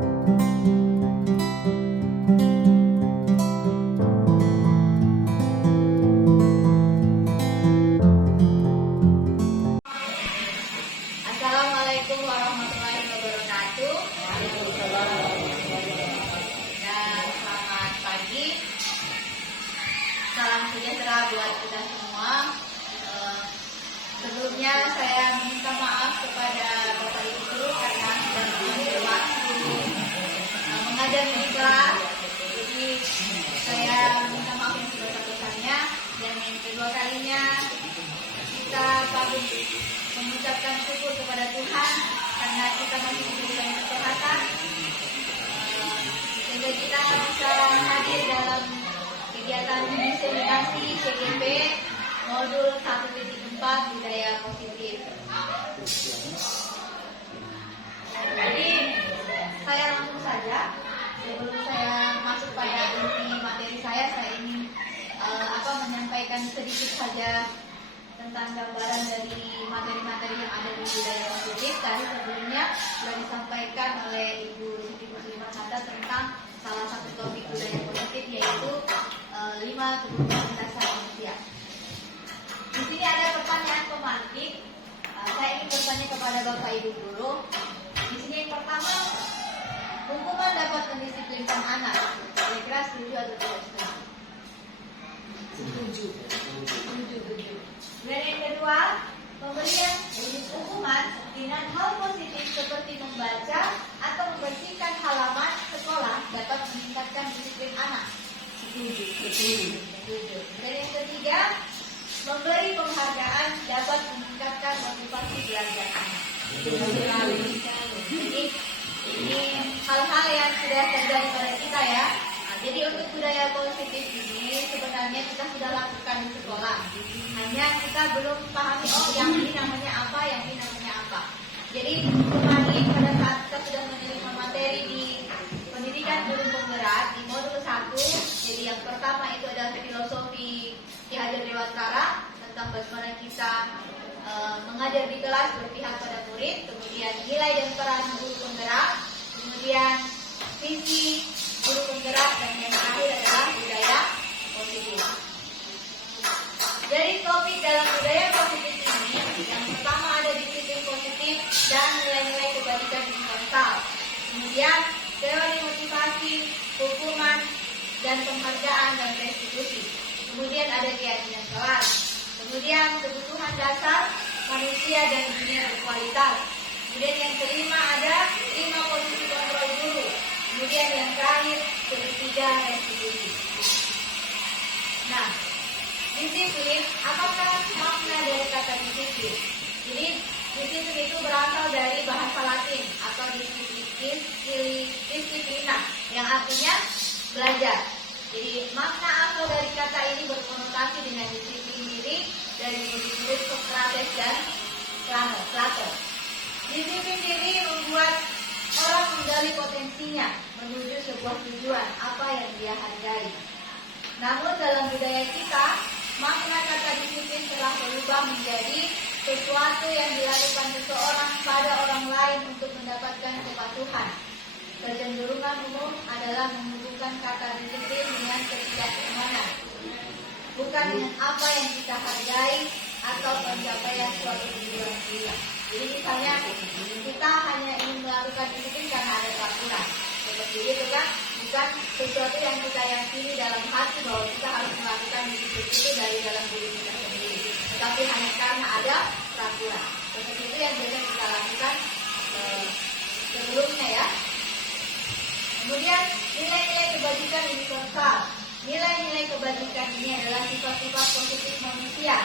Assalamualaikum warahmatullahi wabarakatuh. Dan selamat pagi. Salam sejahtera buat kita semua. Sebelumnya saya minta maaf kepada Bapak Ibu Guru karena sudah mengambil waktu mengajar di kelas. Jadi saya minta maaf yang sebesar-besarnya. Dan yang kedua kalinya kita patut mengucapkan syukur kepada Tuhan karena kita masih diberikan kesehatan sehingga kita bisa hadir dalam kegiatan diseminasi CGP modul 1.4 budaya positif. Jadi saya langsung saja sebelum saya masuk pada inti materi saya ingin menyampaikan sedikit saja tentang gambaran dari materi-materi yang ada di budaya positif. Tadi sebelumnya sudah disampaikan oleh Ibu Siti Muslimat tentang salah satu topik budaya positif yaitu 5 kebutuhan dasar manusia. Di sini ada pertanyaan pemantik. Saya ingin bertanya kepada Bapak Ibu Guru. Di sini yang pertama, hukuman dapat mendisiplinkan anak. Kira-kira setuju atau tidak setuju? Setuju. Dan yang kedua, pemberian hukuman dengan hal positif seperti membaca atau membersihkan halaman sekolah dapat meningkatkan disiplin anak. Setuju. Dan yang ketiga, memberi penghargaan dapat meningkatkan motivasi belajar anak. Jadi ini hal-hal yang sudah terjadi pada kita ya. Jadi untuk budaya positif ini sebenarnya kita sudah lakukan di sekolah. Hanya kita belum pahami yang ini namanya apa, yang ini namanya apa. Jadi kemarin pada saat kita sudah menerima materi di pendidikan guru penggerak di modul 1. Jadi yang pertama itu adalah filosofi Ki Hajar Dewantara tentang bagaimana kita mengajar di kelas berpihak pada murid. Kemudian nilai dan peran guru penggerak. Kemudian visi guru penggerak, dan yang terakhir adalah budaya positif. Dari topik dalam budaya positif ini, yang pertama ada disiplin positif dan nilai-nilai kebajikan universal. Kemudian teori motivasi, hukuman, dan penghargaan dan restitusi. Kemudian ada keyakinan kelas. Kemudian kebutuhan dasar manusia dan dunia berkualitas. Kemudian yang kelima ada 5 posisi kontrol guru. Kemudian yang terakhir, ketiga restitusi. Nah, disiplin, apakah makna dari kata disiplin? Jadi, disiplin itu berasal dari bahasa Latin atau disiplina, yang artinya belajar. Jadi, makna asal dari kata ini berkonotasi dengan disiplin diri dari murid-murid Sokrates dan Plato. Disiplin diri membuat orang menggali potensinya menuju sebuah tujuan apa yang dia hargai. Namun dalam budaya kita, makna kata disiplin telah berubah menjadi sesuatu yang dilakukan seseorang pada orang lain untuk mendapatkan kepatuhan. Kecenderungan umum adalah menghubungkan kata disiplin dengan ketidaknyamanan, bukan dengan apa yang kita hargai atau pencapaian suatu tujuan kita. Jadi misalnya kita hanya ingin melakukan disiplin karena ada peraturan, seperti itu kan, bukan sesuatu yang kita yakini dalam hati bahwa kita harus melakukan disiplin itu dari dalam diri kita sendiri, tetapi hanya karena ada peraturan. Seperti itu yang biasa kita lakukan sebelumnya ya. Kemudian nilai-nilai kebajikan universal. Nilai-nilai kebajikan ini adalah sifat-sifat positif manusia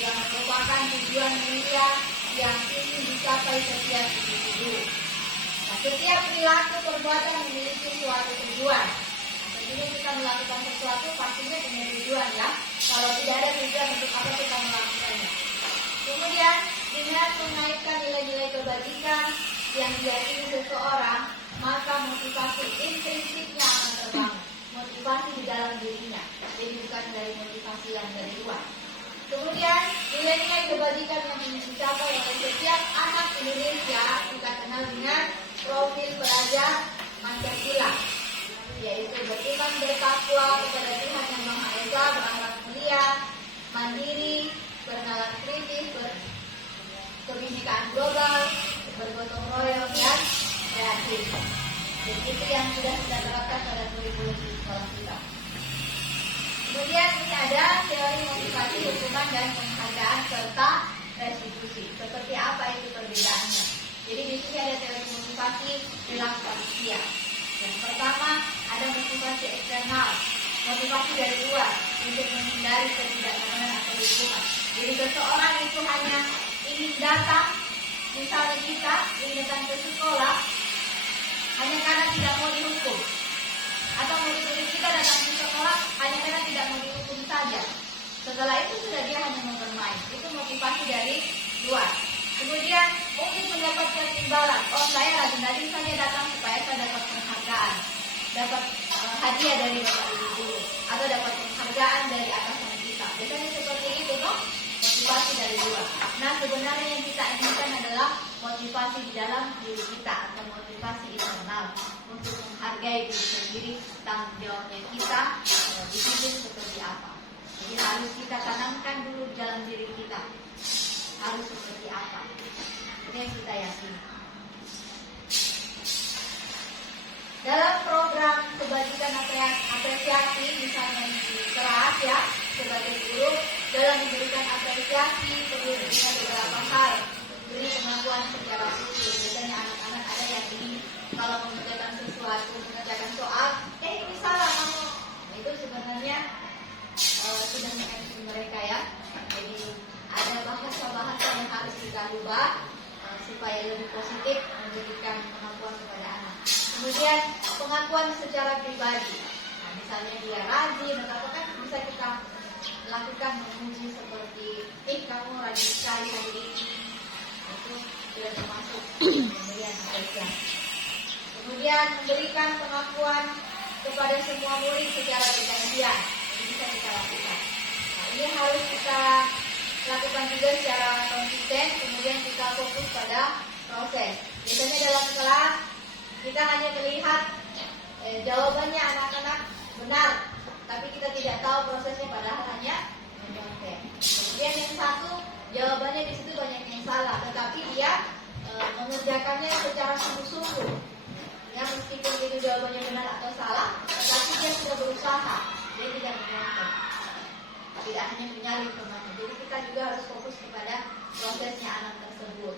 yang merupakan tujuan mulia yang ingin dicapai setiap individu. Nah, setiap perilaku perbuatan memiliki suatu tujuan. Tentunya kita melakukan sesuatu pastinya punya tujuan ya. Kalau tidak ada tujuan untuk apa kita melakukannya. Kemudian dengan menaikkan nilai-nilai kebajikan yang diyakini seseorang, maka motivasi intrinsiknya akan terbangun. Motivasi di dalam dirinya. Jadi bukan dari motivasi yang dari luar. Kemudian nilai-nilai kebajikan yang ingin dicapai oleh setiap anak Indonesia kita kenal dengan profil pelajar kepada Tuhan yang Maha Esa, berakhlak mulia, mandiri, bernalar kritis, berkebinekaan global, bergotong royong, dan kreatif. Dan itu yang sudah kita terapkan pada kurikulum di sekolah kita. Kemudian ini ada teori motivasi, hukuman, dan penghargaan serta restitusi. Seperti apa itu perbedaannya? Jadi di sini ada teori motivasi perilaku manusia. Yang pertama ada motivasi eksternal, motivasi dari luar untuk menghindari ketidaknyamanan atau hukuman. Jadi seseorang itu hanya ingin datang, misalnya kita ingin datang ke sekolah hanya karena tidak mau dihukum, atau murid-murid kita datang ke sekolah hanya karena tidak mau dihukum saja. Setelah itu sudah dia hanya mau bermain. Itu motivasi dari luar. Kemudian untuk mendapatkan imbalan, oh saya rajin-rajin saja datang supaya saya dapat penghargaan, dapat hadiah dari bapak ibu guru, atau dapat penghargaan dari atasan kita. Biasanya seperti itu, no? Motivasi dari luar. Nah, sebenarnya yang kita inginkan adalah motivasi di dalam diri kita, atau motivasi internal untuk menghargai diri sendiri, tanggung jawabnya kita disiplin seperti apa. Jadi harus kita tanamkan dulu di dalam diri kita, harus seperti apa. Ini yang kita yakini. Dalam program kebajikan apresiasi, misalnya di kelas ya, sebagai guru, dalam memberikan apresiasi perlu diberikan beberapa hal. Beri pengakuan secara khusus. Biasanya anak-anak ada yang ingin kalau mengerjakan sesuatu, mengerjakan soal, ini salah kamu. Nah, itu sebenarnya sudah mengenai mereka ya. Jadi ada bahasa-bahasa yang harus kita ubah supaya lebih positif memberikan pengakuan kepada anak. Kemudian pengakuan secara pribadi. Nah, misalnya dia rajin atau apa kan bisa kita lakukan memuji seperti, kamu rajin sekali hari ini. Itu sudah termasuk pemberian apresiasi. Kemudian memberikan pengakuan kepada semua murid secara bergantian. Ini bisa kita lakukan. Nah, ini harus kita lakukan juga secara konsisten. Kemudian kita fokus pada proses. Biasanya dalam kelas kita hanya melihat jawabannya anak-anak benar, tapi kita tidak tahu prosesnya, padahal hanya menyontek. Kemudian yang satu, jawabannya di situ banyak yang salah, tetapi dia mengerjakannya secara sungguh-sungguh. Ya, meskipun itu jawabannya benar atau salah, tetapi dia sudah berusaha, dia tidak menyontek, tidak hanya menyalin temannya. Jadi kita juga harus fokus kepada prosesnya anak tersebut.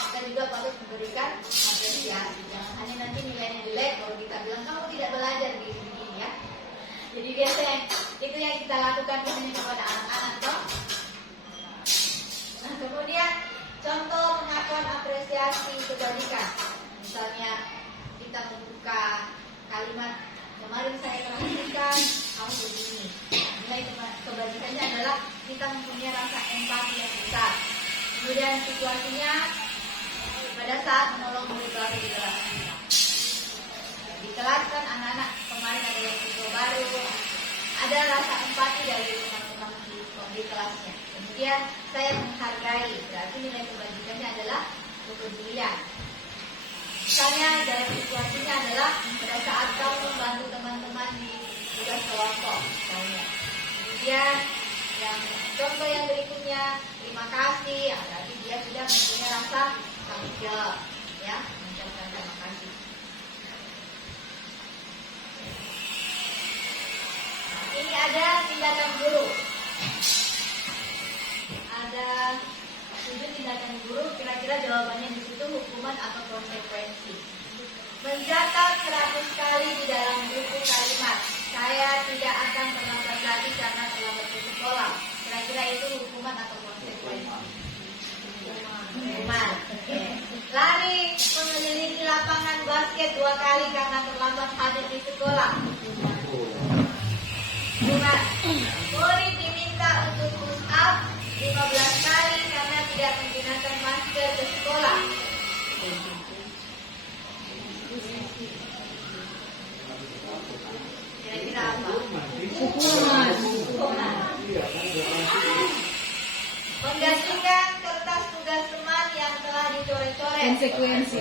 Kita juga patut memberikan apresiasi. Jangan hanya nanti nilainya jelek kalau kita bilang kamu tidak belajar di sini ya. Jadi biasanya itu yang kita lakukan biasanya kepada anak-anak toh. Nah, kemudian contoh pengakuan apresiasi kebajikan. Misalnya kita membuka kalimat, kemarin saya perhatikan kamu begini. Nilai kebajikannya adalah kita mempunyai rasa empati yang besar. Kemudian situasinya pada saat menolong murid baru di kelas kita. Di kelas kan anak-anak kemarin ada yang siswa baru, ada rasa empati dari teman-teman di kelasnya. Kemudian saya menghargai, berarti nilai kebajikannya adalah kepedulian. Misalnya dalam situasinya adalah pada saat kamu membantu teman-teman di tugas kelompok misalnya. Kemudian yang contoh yang berikutnya, terima kasih, berarti dia sudah mempunyai rasa tanggung jawab, ya, mengucapkan terima kasih. Nah, ini ada tindakan guru. Ada 7 tindakan guru, kira-kira jawabannya di situ hukuman atau konsekuensi. Mencatat 100 kali di dalam buku kalimat, saya tidak akan terlambat lagi karena terlambat ke sekolah. Kira-kira itu hukuman atau konsekuensi? Hukuman. Lari mengelilingi lapangan basket 2 kali karena terlambat hadir di sekolah. Hukuman. Murid diminta untuk push up 15 kali karena tidak menggunakan masker ke sekolah. Kira-kira apa? Hukuman. Menggantikan kertas tugas teman yang telah dicoret-coret. Konsekuensi.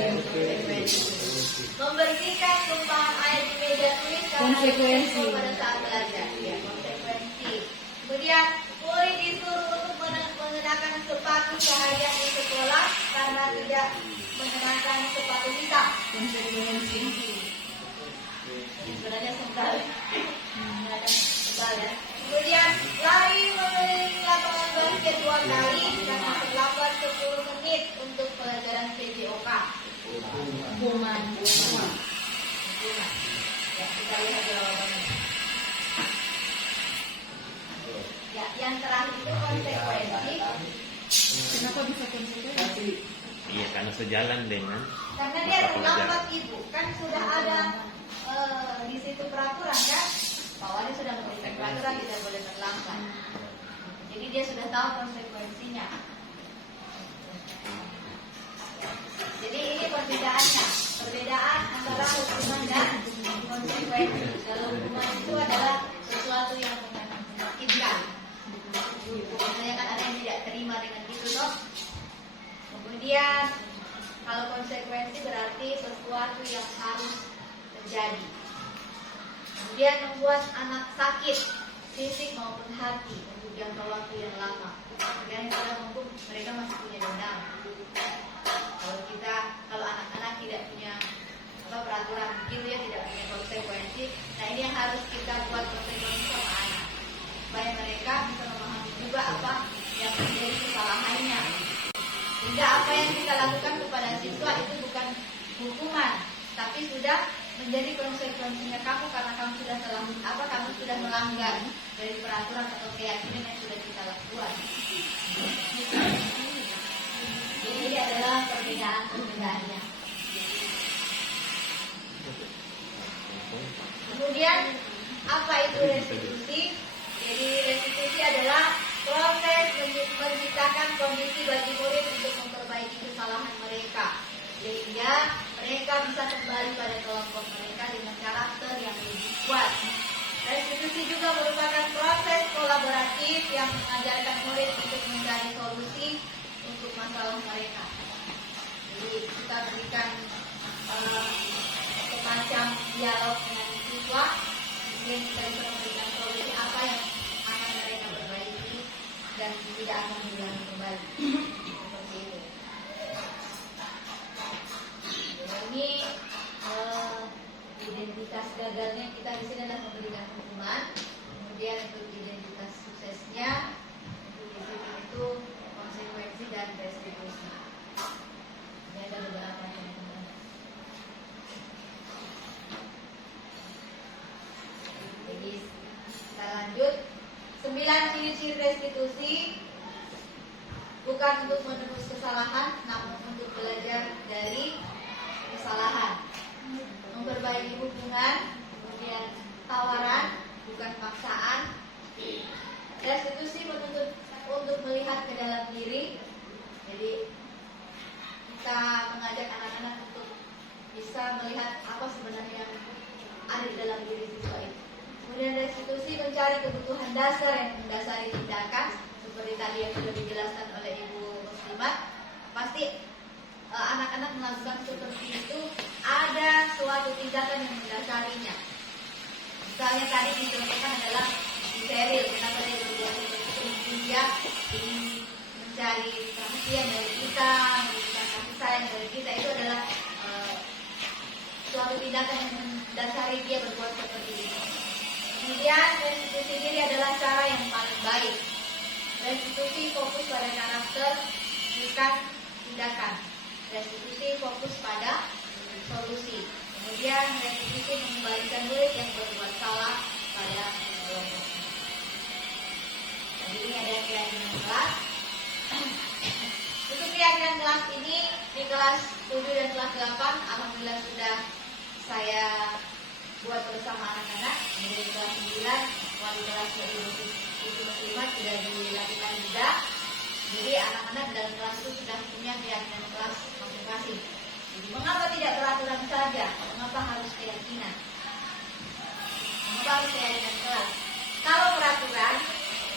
Membersihkan tumpahan air di meja tulis karena Konsekuensi. pada saat belajar, ya, konsekuensi. Kemudian murid disuruh untuk mengenakan sepatu seharian di sekolah karena tidak mengenakan sepatu hitam. Konsekuensi. Ini sebenarnya sebal, sebal ya. Kemudian lari mengelilingi lapangan basket 2 kali karena terlambat 10 menit untuk pelajaran PJOK. Hukuman. Ya, kita lihat jawabannya. Ya, yang terakhir itu konsekuensi. Kenapa bisa konsekuensi? Iya, karena sejalan dengan Karena dia terlambat ibu, kan sudah ada di situ peraturan kan, bahwa dia sudah mengikuti peraturan tidak boleh terlambat. Jadi dia sudah tahu konsekuensinya. Jadi ini perbedaannya, perbedaan antara hukuman dan konsekuensi. Kalau hukuman itu adalah sesuatu yang menyakitkan. Biasanya kan ada yang tidak terima dengan itu, toh. Kemudian kalau konsekuensi berarti sesuatu yang harus terjadi. Kemudian membuat anak sakit, fisik maupun hati untuk jangka waktu yang lama. Kemudian pada hukum mereka masih punya dendam. Kalau anak-anak tidak punya peraturan begitu ya, tidak punya konsekuensi. Nah ini yang harus kita buat konsekuensi sama anak, supaya mereka bisa memahami juga apa yang menjadi kesalahannya. Sehingga apa yang kita lakukan kepada siswa itu bukan hukuman, tapi sudah menjadi konsekuensinya kamu karena kamu sudah melanggar dari peraturan atau keyakinan yang sudah kita lakukan. Jadi ini adalah perbedaannya. Kemudian apa itu restitusi? Jadi restitusi adalah proses menciptakan kondisi bagi murid untuk memperbaiki kesalahan mereka, sehingga mereka bisa kembali pada kelompok mereka dengan karakter yang lebih kuat. Restitusi juga merupakan proses kolaboratif yang mengajarkan murid untuk mencari solusi untuk masalah mereka. Jadi kita berikan semacam dialog dengan siswa, kemudian kita bisa memberikan solusi apa yang akan mereka perbaiki dan tidak akan diulangi kembali. Seperti itu. Ini identitas gagalnya kita di sini adalah memberikan hukuman. Kemudian untuk identitas suksesnya di sini itu konsekuensi dan restitusi. Ini ada beberapa teman-teman. Jadi kita lanjut. 9 ciri-ciri restitusi bukan untuk menebus kesalahan, namun untuk belajar dari kesalahan. Memperbaiki hubungan, kemudian tawaran, bukan paksaan. Restitusi menuntut untuk melihat ke dalam diri. Jadi kita mengajak anak-anak untuk bisa melihat apa sebenarnya yang ada di dalam diri siswa itu. Kemudian restitusi mencari kebutuhan dasar yang mendasari tindakan, seperti tadi yang sudah dijelaskan oleh Ibu Muslimat. Pasti anak-anak melakukan seperti itu ada suatu tindakan yang mendasarinya. Misalnya tadi dicontohkan adalah si Seril, kenapa dia berbuat seperti itu? Mungkin dia ingin mencari perhatian dari kita, memberikan kasih sayang dari kita. Itu adalah suatu tindakan yang mendasari dia berbuat seperti itu. Kemudian restitusi diri adalah cara yang paling baik. Restitusi fokus pada karakter, bukan tindakan. Restitusi fokus pada solusi. Kemudian restitusi mengembalikan murid yang berbuat salah pada kelompok. Jadi ini ada keyakinan kelas. Untuk keyakinan kelas ini di kelas 7 dan kelas 8 alhamdulillah sudah saya buat bersama anak-anak. Kemudian di kelas 9 wali kelas Ibu Muslimat sudah dilakukan juga. Jadi anak-anak dalam kelas itu sudah punya keyakinan kelas masing-masing. Jadi mengapa tidak peraturan saja? Mengapa harus keyakinan? Mengapa harus keyakinan kelas? Kalau peraturan,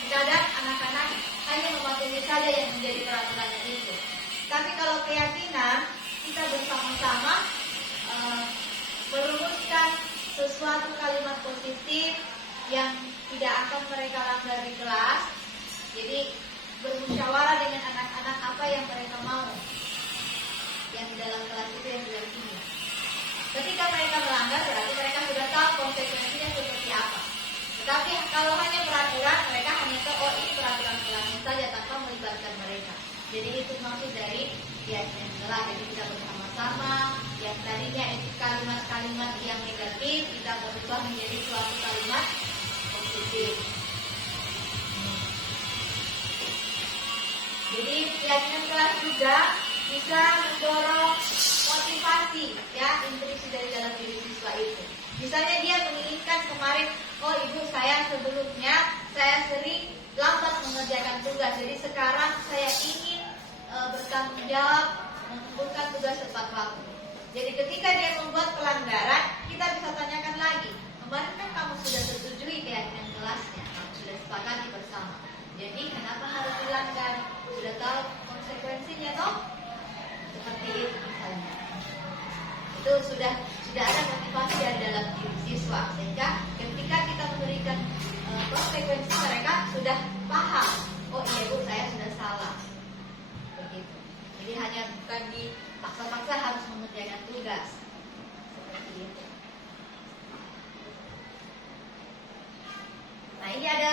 kadang anak-anak hanya mematuhi saja yang menjadi peraturannya itu. Tapi kalau keyakinan, kita bersama-sama merumuskan sesuatu kalimat positif yang tidak akan mereka langgar di kelas. Jadi bermusyawarah dengan anak-anak apa yang mereka mau, yang di dalam kelas itu yang diakini. Ketika mereka melanggar berarti mereka sudah tahu konsekuensinya seperti apa. Tetapi kalau hanya peraturan, mereka hanya tahu oh ini peraturan kelasnya saja tanpa melibatkan mereka. Jadi itu maksud dari keyakinan kelas. Jadi kita bersama-sama yang tadinya itu kalimat-kalimat yang negatif kita berubah menjadi suatu kalimat positif. Jadi keyakinan kelas juga bisa mendorong motivasi, ya, intuisi dari dalam diri siswa itu. Misalnya dia menginginkan kemarin, oh ibu saya sebelumnya saya sering lambat mengerjakan tugas, jadi sekarang saya ingin bertanggung jawab mengumpulkan tugas tepat waktu. Jadi ketika dia membuat pelanggaran, kita bisa tanyakan lagi, kemarin kan kamu sudah setujui keyakinan kelasnya, kamu sudah sepakati bersama. Jadi kenapa harus dilanggar? Sudah tahu konsekuensinya toh? Seperti itu misalnya. Itu sudah ada motivasi dari dalam diri siswa, sehingga ketika kita memberikan konsekuensi mereka sudah paham. Oh iya bu, saya sudah salah. Begitu. Jadi hanya bukan dipaksa-paksa harus mengerjakan tugas. Seperti itu. Nah ini ada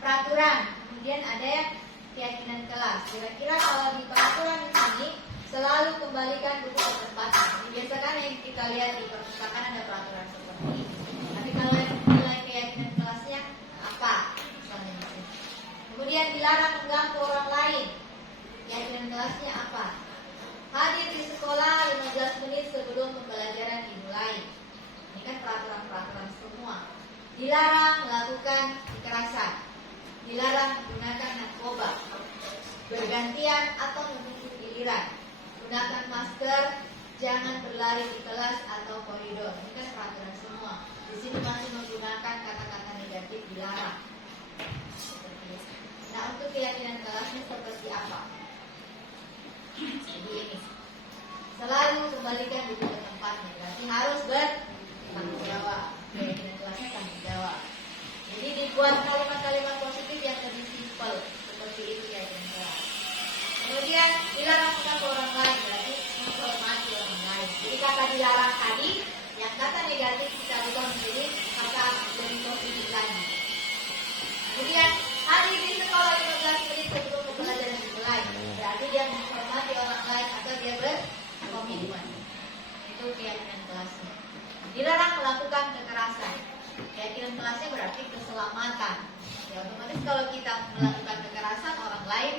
peraturan, kemudian ada keyakinan kelas. Kira-kira kalau di peraturan di sini selalu kembalikan buku ke tempatnya. Ini biasa kan yang kita lihat di perpustakaan ada peraturan seperti ini. Tapi kalau yang nilai keyakinan kelasnya apa? Misalnya di sini. Kemudian dilarang mengganggu orang lain. Keyakinan kelasnya apa? Hadir di sekolah 15 menit sebelum pembelajaran dimulai. Ini kan peraturan-peraturan semua. Dilarang melakukan kekerasan. Dilarang menggunakan narkoba. Bergantian atau menunggu giliran. Gunakan masker, jangan berlari di kelas atau koridor. Ini kan peraturan semua. Di sini masih menggunakan kata-kata negatif dilarang. Nah, untuk keyakinan kelasnya seperti apa? Jadi ini. Selalu kembalikan buku ke tempatnya. Berarti harus bertanggung jawab. Keyakinan kelasnya tanggung jawab. Jadi dibuat kalimat-kalimat positif yang lebih simpel. Seperti itu keyakinan kelas. Kemudian dilarang mengganggu orang lain, berarti menghormati orang lain. Jadi kata dilarang tadi, yang kata negatif kita ubah menjadi kata lebih positif lagi. Kemudian hadir di sekolah 15 menit sebelum pembelajaran dimulai, berarti dia menghormati orang lain atau dia berkomitmen. Itu keyakinan kelasnya. Dilarang melakukan kekerasan. Keyakinan kelasnya berarti keselamatan. Ya otomatis kalau kita melakukan kekerasan orang lain,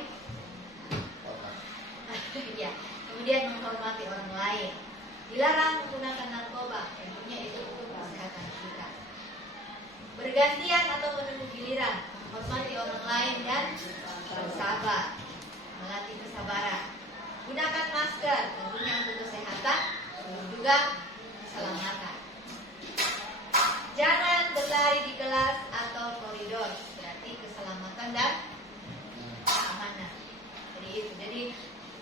ya, kemudian menghormati orang lain. Dilarang menggunakan narkoba, tentunya itu untuk kesehatan kita. Bergantian atau menunggu giliran, menghormati orang lain dan bersabar, melatih kesabaran. Gunakan masker, tentunya untuk kesehatan dan juga keselamatan. Jangan berlari di kelas atau koridor, berarti keselamatan dan keamanan. Jadi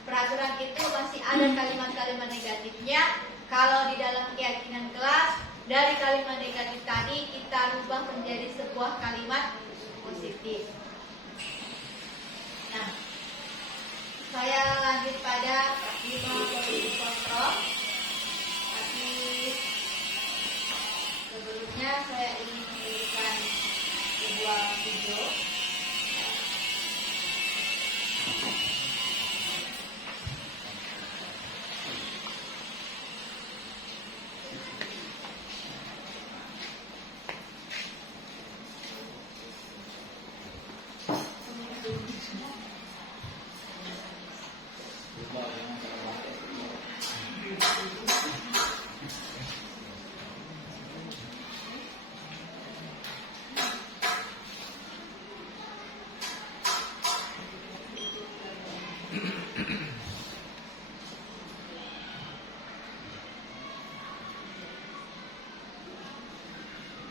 peraturan itu masih ada kalimat-kalimat negatifnya. Kalau di dalam keyakinan kelas, dari kalimat negatif tadi kita rubah menjadi sebuah kalimat positif. Nah, saya lanjut pada 5 positif kontrol. Tapi sebelumnya saya ingin memberikan sebuah video.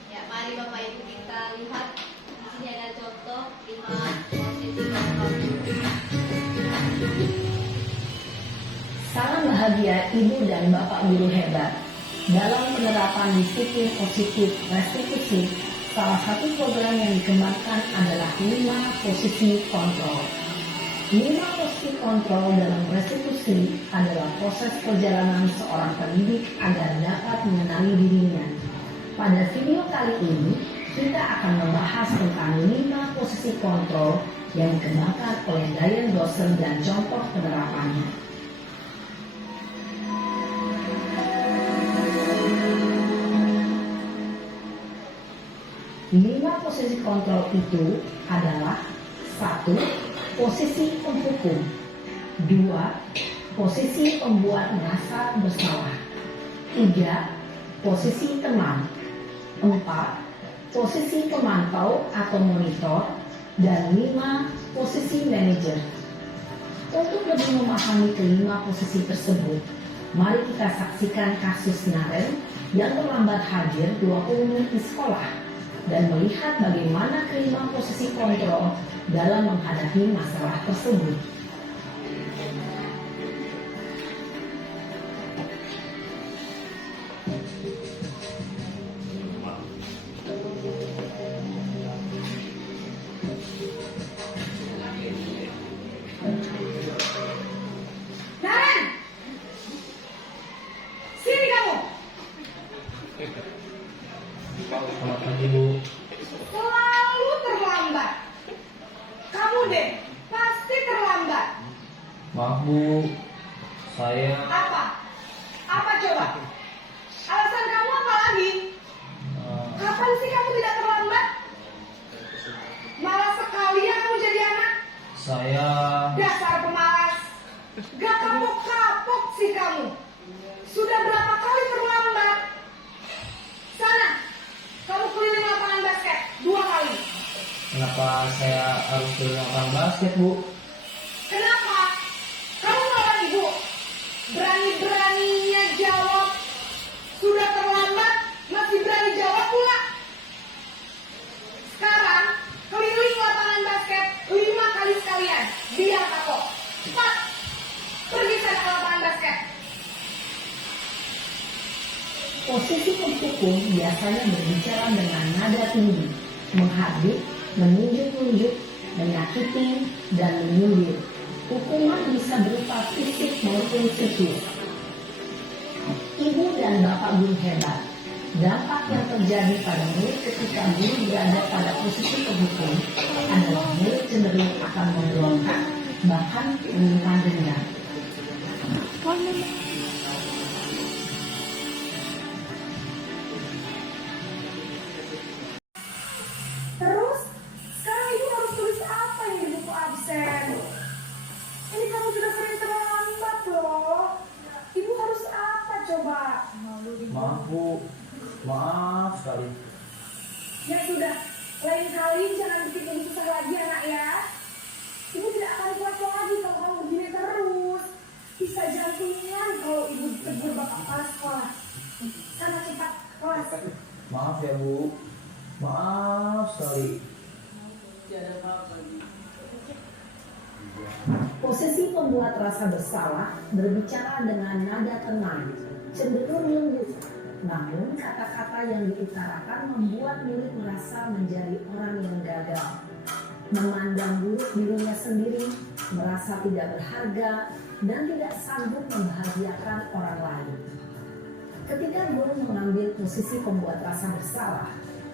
Ya, mari Bapak Ibu kita lihat di sini ada contoh 5 positif kontrol. Salam bahagia Ibu dan Bapak Guru hebat. Dalam penerapan disiplin positif restitusi, salah satu program yang dikembangkan adalah 5 posisi kontrol. 5 posisi kontrol dalam restitusi adalah proses perjalanan seorang pendidik agar dapat mengenali dirinya. Pada video kali ini, kita akan membahas tentang 5 posisi kontrol yang dikembangkan oleh Diane Dawson dan contoh penerapannya. 5 posisi kontrol itu adalah 1. Posisi penghukum. 2. Posisi pembuat merasa bersalah. 3. Posisi teman. 4. Posisi pemantau atau monitor. Dan 5. Posisi manajer. Untuk lebih memahami kelima posisi tersebut, mari kita saksikan kasus Naren yang terlambat hadir 20 menit di sekolah dan melihat bagaimana kelima posisi kontrol dalam menghadapi masalah tersebut. Naren! Sini kamu! Selamat pagi, Bu. Selalu terlambat. Kamu deh, pasti terlambat. Maaf, Bu. Saya Apa? Apa coba? Alasan kamu apa lagi? Kapan sih kamu tidak terlambat? Malas sekali ya kamu jadi anak. saya Dasar pemalas. Gak kapok-kapok sih kamu. Sudah berapa kali terlambat? Sana, kamu keliling lapangan basket 2 kali. kenapa saya harus ke lapangan basket, Bu? Kenapa? Kamu melawan ibu. Berani-beraninya jawab. Sudah terlambat, masih berani jawab pula. Sekarang, keliling lapangan basket 5 kali sekalian. Biar kapok. Cepat. Pergi sana ke lapangan basket. Posisi penghukum biasanya berbicara dengan nada tinggi, menghardik, menunjuk-nunjuk, menyakiti, dan menyindir. Hukuman bisa berupa fisik maupun psikis. Ibu dan bapak guru hebat. Dampak yang terjadi pada murid ketika guru berada pada posisi penghukum adalah murid cenderung akan memberontak, bahkan menyimpan dendam. Terus, sekarang ibu harus tulis apa yang di buku absen? Ini kamu sudah sering terlambat loh. Ibu harus apa coba? Maaf, Bu. Maaf sekali. Ya sudah, lain kali jangan bikin ibu susah lagi anak ya. Ibu tidak akan kuat lagi kalau kamu begini terus. Bisa jantungan kalau ibu ditegur bapak kepala sekolah. Sana cepat kelas. Maaf ya, Bu. Maaf sekali. Posisi pembuat rasa bersalah berbicara dengan nada tenang, cenderung lembut. Namun kata-kata yang diutarakan membuat murid merasa menjadi orang yang gagal, memandang buruk dirinya sendiri, merasa tidak berharga, dan tidak sanggup membahagiakan orang lain. Ketika guru mengambil posisi pembuat rasa bersalah,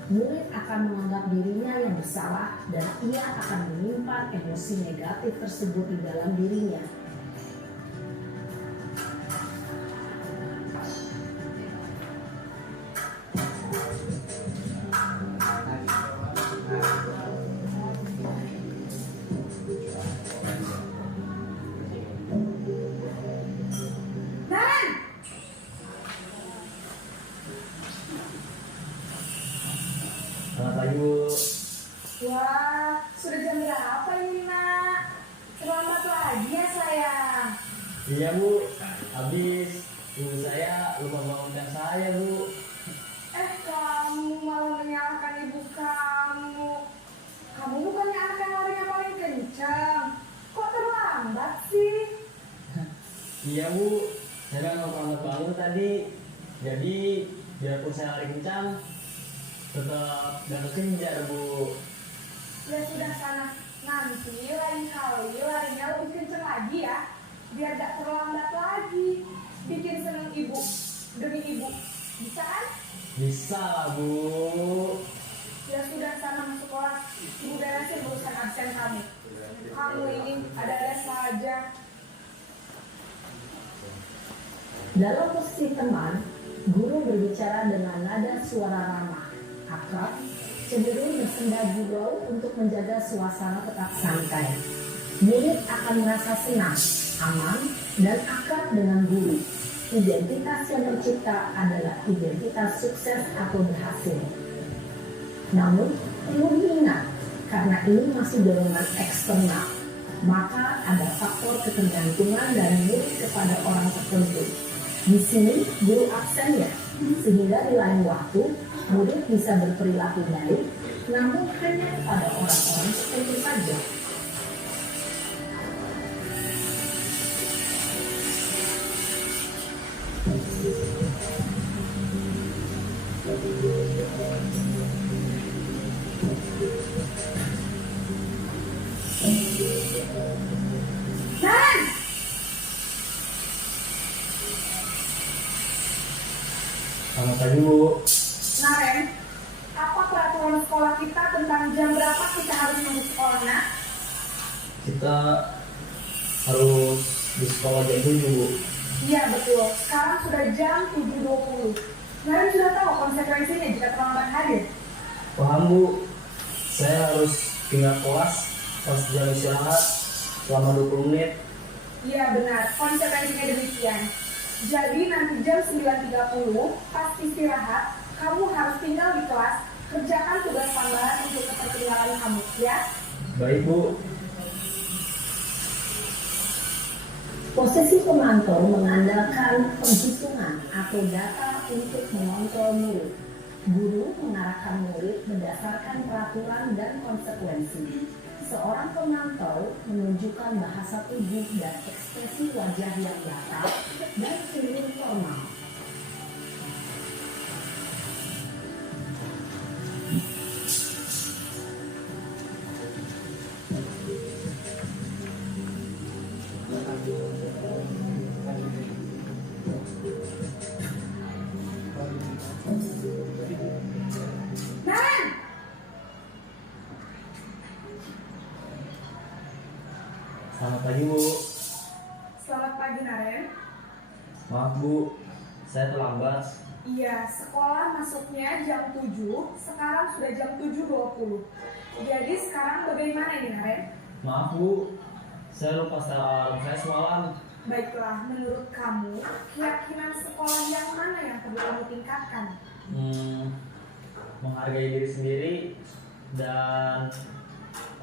murid akan menganggap dirinya yang bersalah dan ia akan menyimpan emosi negatif tersebut di dalam dirinya. Naren! Selamat pagi, Bu. Wah, sudah jam berapa ini nak? Selamat lagi ya sayang. Iya, Bu. Habis ibu saya lupa bangunkan saya, Bu. Kamu malah menyalahkan ibu kamu. Kamu bukannya anak yang larinya paling kencang. Kok terlambat sih? Iya, Bu. Saya kan mau bangun tadi. Jadi biarpun saya lari kencang, tetap gak kekejar Bu. Ya sudah sana, nanti lain kali larinya lebih kenceng lagi ya, biar gak terlambat lagi. Bikin seneng ibu demi ibu, bisa kan? Bisa lah Bu. Ya sudah sana masuk kelas, ibu beresin urusan absen kamu. Kamu ini ada-ada saja. Dalam posisi teman, guru berbicara dengan nada suara ramah, akrab, cenderung bersenda gurau untuk menjaga suasana tetap santai. Murid akan merasa senang, aman, dan akrab dengan guru. Identitas yang tercipta adalah identitas sukses atau berhasil. Namun, perlu diingat, karena ini masih dorongan eksternal, maka ada faktor ketergantungan dari murid kepada orang tertentu. Di sini, guru absen ya, sehingga di lain waktu, murid bisa berperilaku baik, namun hanya pada orang-orang tertentu saja. Nan! Selamat pagi Bu. Naren, apa peraturan sekolah kita tentang jam berapa kita harus masuk sekolah, nak? Kita harus di sekolah jam 7 Bu. Iya betul, sekarang sudah jam 7.20. Naren sudah tahu konsekuensinya jika terlambat hadir. Paham Bu. Saya harus tinggal kelas pas jam istirahat selama 20 menit. Iya benar, konsekuensinya demikian. Jadi nanti jam 9.30 pas istirahat, kamu harus tinggal di kelas, kerjakan tugas tambahan untuk ketertinggalan kamu, ya? Baik Bu. Posisi pemantau mengandalkan penghitungan atau data untuk mengontrol murid. Guru mengarahkan murid berdasarkan peraturan dan konsekuensi. Seorang pemantau menunjukkan bahasa tubuh dan ekspresi wajah yang datar dan cenderung formal. Naren! Selamat pagi Bu. Selamat pagi, Naren. Maaf Bu, saya terlambat. Iya, sekolah masuknya jam 7, sekarang sudah jam 7.20. Jadi sekarang bagaimana ini, Naren? Maaf Bu, saya lupa setel alarm saya semalam. Baiklah, menurut kamu, keyakinan sekolah yang mana yang perlu kamu tingkatkan? Menghargai diri sendiri dan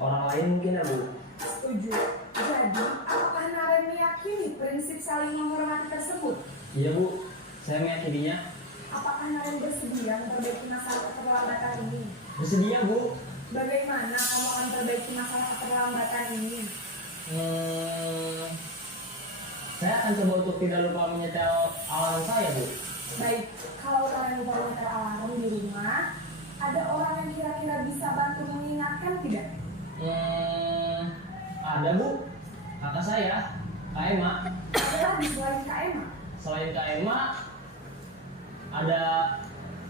orang lain mungkin ya Bu. Setuju. Jadi, apakah Naren meyakini prinsip saling menghormati tersebut? Iya Bu, saya meyakininya. Apakah Naren bersedia memperbaiki masalah keterlambatan ini? Bersedia Bu. Bagaimana kamu akan memperbaiki masalah keterlambatan ini? Saya akan coba untuk tidak lupa menyetel alarm saya Bu. Baik, kalau Naren lupa menyetel alarm di rumah, ada orang yang kira-kira bisa bantu mengingatkan tidak? Ada Bu, kakak saya, Kak Emma. Ada lagi selain Kak Emma? Selain Kak Emma, ada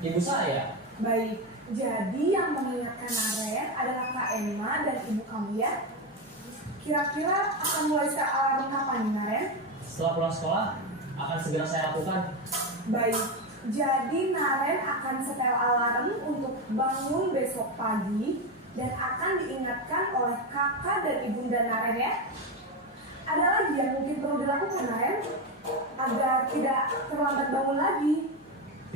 ibu saya. Baik, jadi yang mengingatkan Naren adalah Kak Emma dan ibu kamu ya? Kira-kira akan mulai setel alarm kapan nih, Naren? Setelah pulang sekolah, akan segera saya lakukan. Baik, jadi Naren akan setel alarm untuk bangun besok pagi dan akan diingatkan oleh kakak dan ibunda Naren ya. Ada lagi yang mungkin perlu dilakukan, Naren, agar tidak terlambat bangun lagi.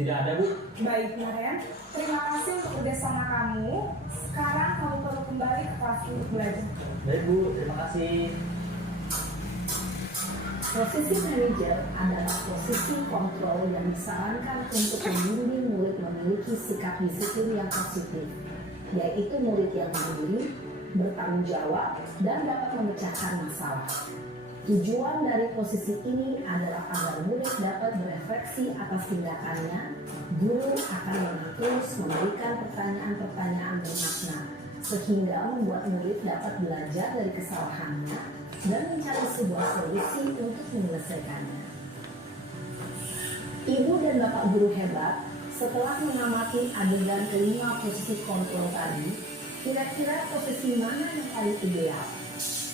Tidak ada Bu. Baik, Naren, terima kasih untuk kerjasama kamu. Sekarang kamu perlu kembali ke kelas untuk belajar. Baik Bu, terima kasih. Posisi manajer adalah posisi kontrol yang disarankan untuk membimbing murid memiliki sikap disiplin yang positif, yaitu murid yang mandiri, bertanggung jawab, dan dapat memecahkan masalah. Tujuan dari posisi ini adalah agar murid dapat berefleksi atas tindakannya. Guru akan terus memberikan pertanyaan-pertanyaan bermakna, sehingga membuat murid dapat belajar dari kesalahannya dan mencari sebuah solusi untuk menyelesaikannya. Ibu dan Bapak guru hebat, setelah mengamati adegan kelima posisi kontrol tadi, kira-kira posisi mana yang paling ideal?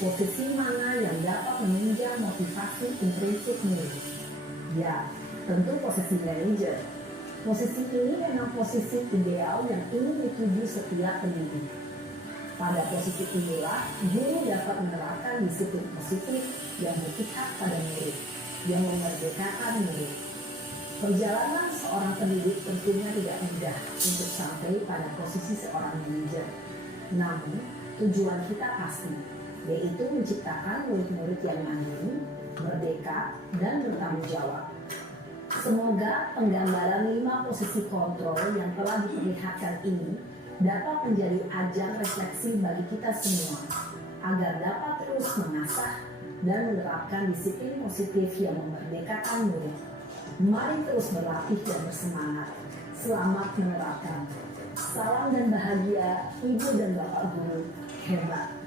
Posisi mana yang dapat menunjang motivasi intrinsik murid? Ya, tentu posisi manajer. Posisi ini memang posisi ideal yang ingin dituju setiap pendidik. Pada posisi inilah, guru dapat menerapkan disiplin positif yang berpihak pada murid, yang memerdekakan murid. Perjalanan seorang pendidik tentunya tidak mudah untuk sampai pada posisi seorang manajer. Namun, tujuan kita pasti, yaitu menciptakan murid-murid yang mandiri, merdeka, dan bertanggung jawab. Semoga penggambaran 5 posisi kontrol yang telah diperlihatkan ini dapat menjadi ajang refleksi bagi kita semua, agar dapat terus mengasah dan menerapkan disiplin positif yang memerdekakan murid. Mari terus berlatih dan bersemangat. Selamat menerapkan. Salam dan bahagia, Ibu dan Bapak guru hebat.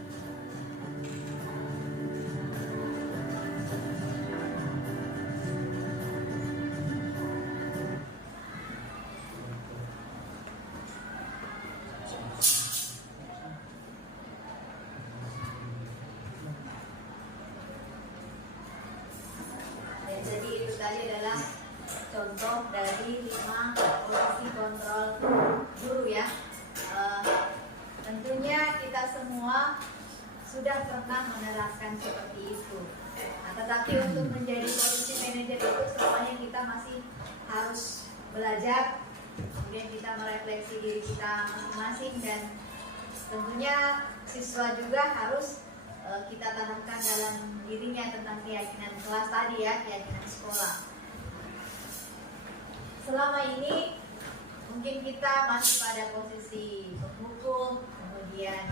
Ya, jadi itu tadi adalah contoh dari 5 posisi kontrol guru ya. Tentunya kita semua sudah pernah menerapkan seperti itu. Nah, tetapi untuk menjadi posisi manajer itu semuanya kita masih harus belajar, kemudian kita merefleksi diri kita masing-masing, dan tentunya siswa juga harus kita tanamkan dalam dirinya tentang keyakinan kelas tadi ya, keyakinan sekolah. Selama ini mungkin kita masih pada posisi penghukum, kemudian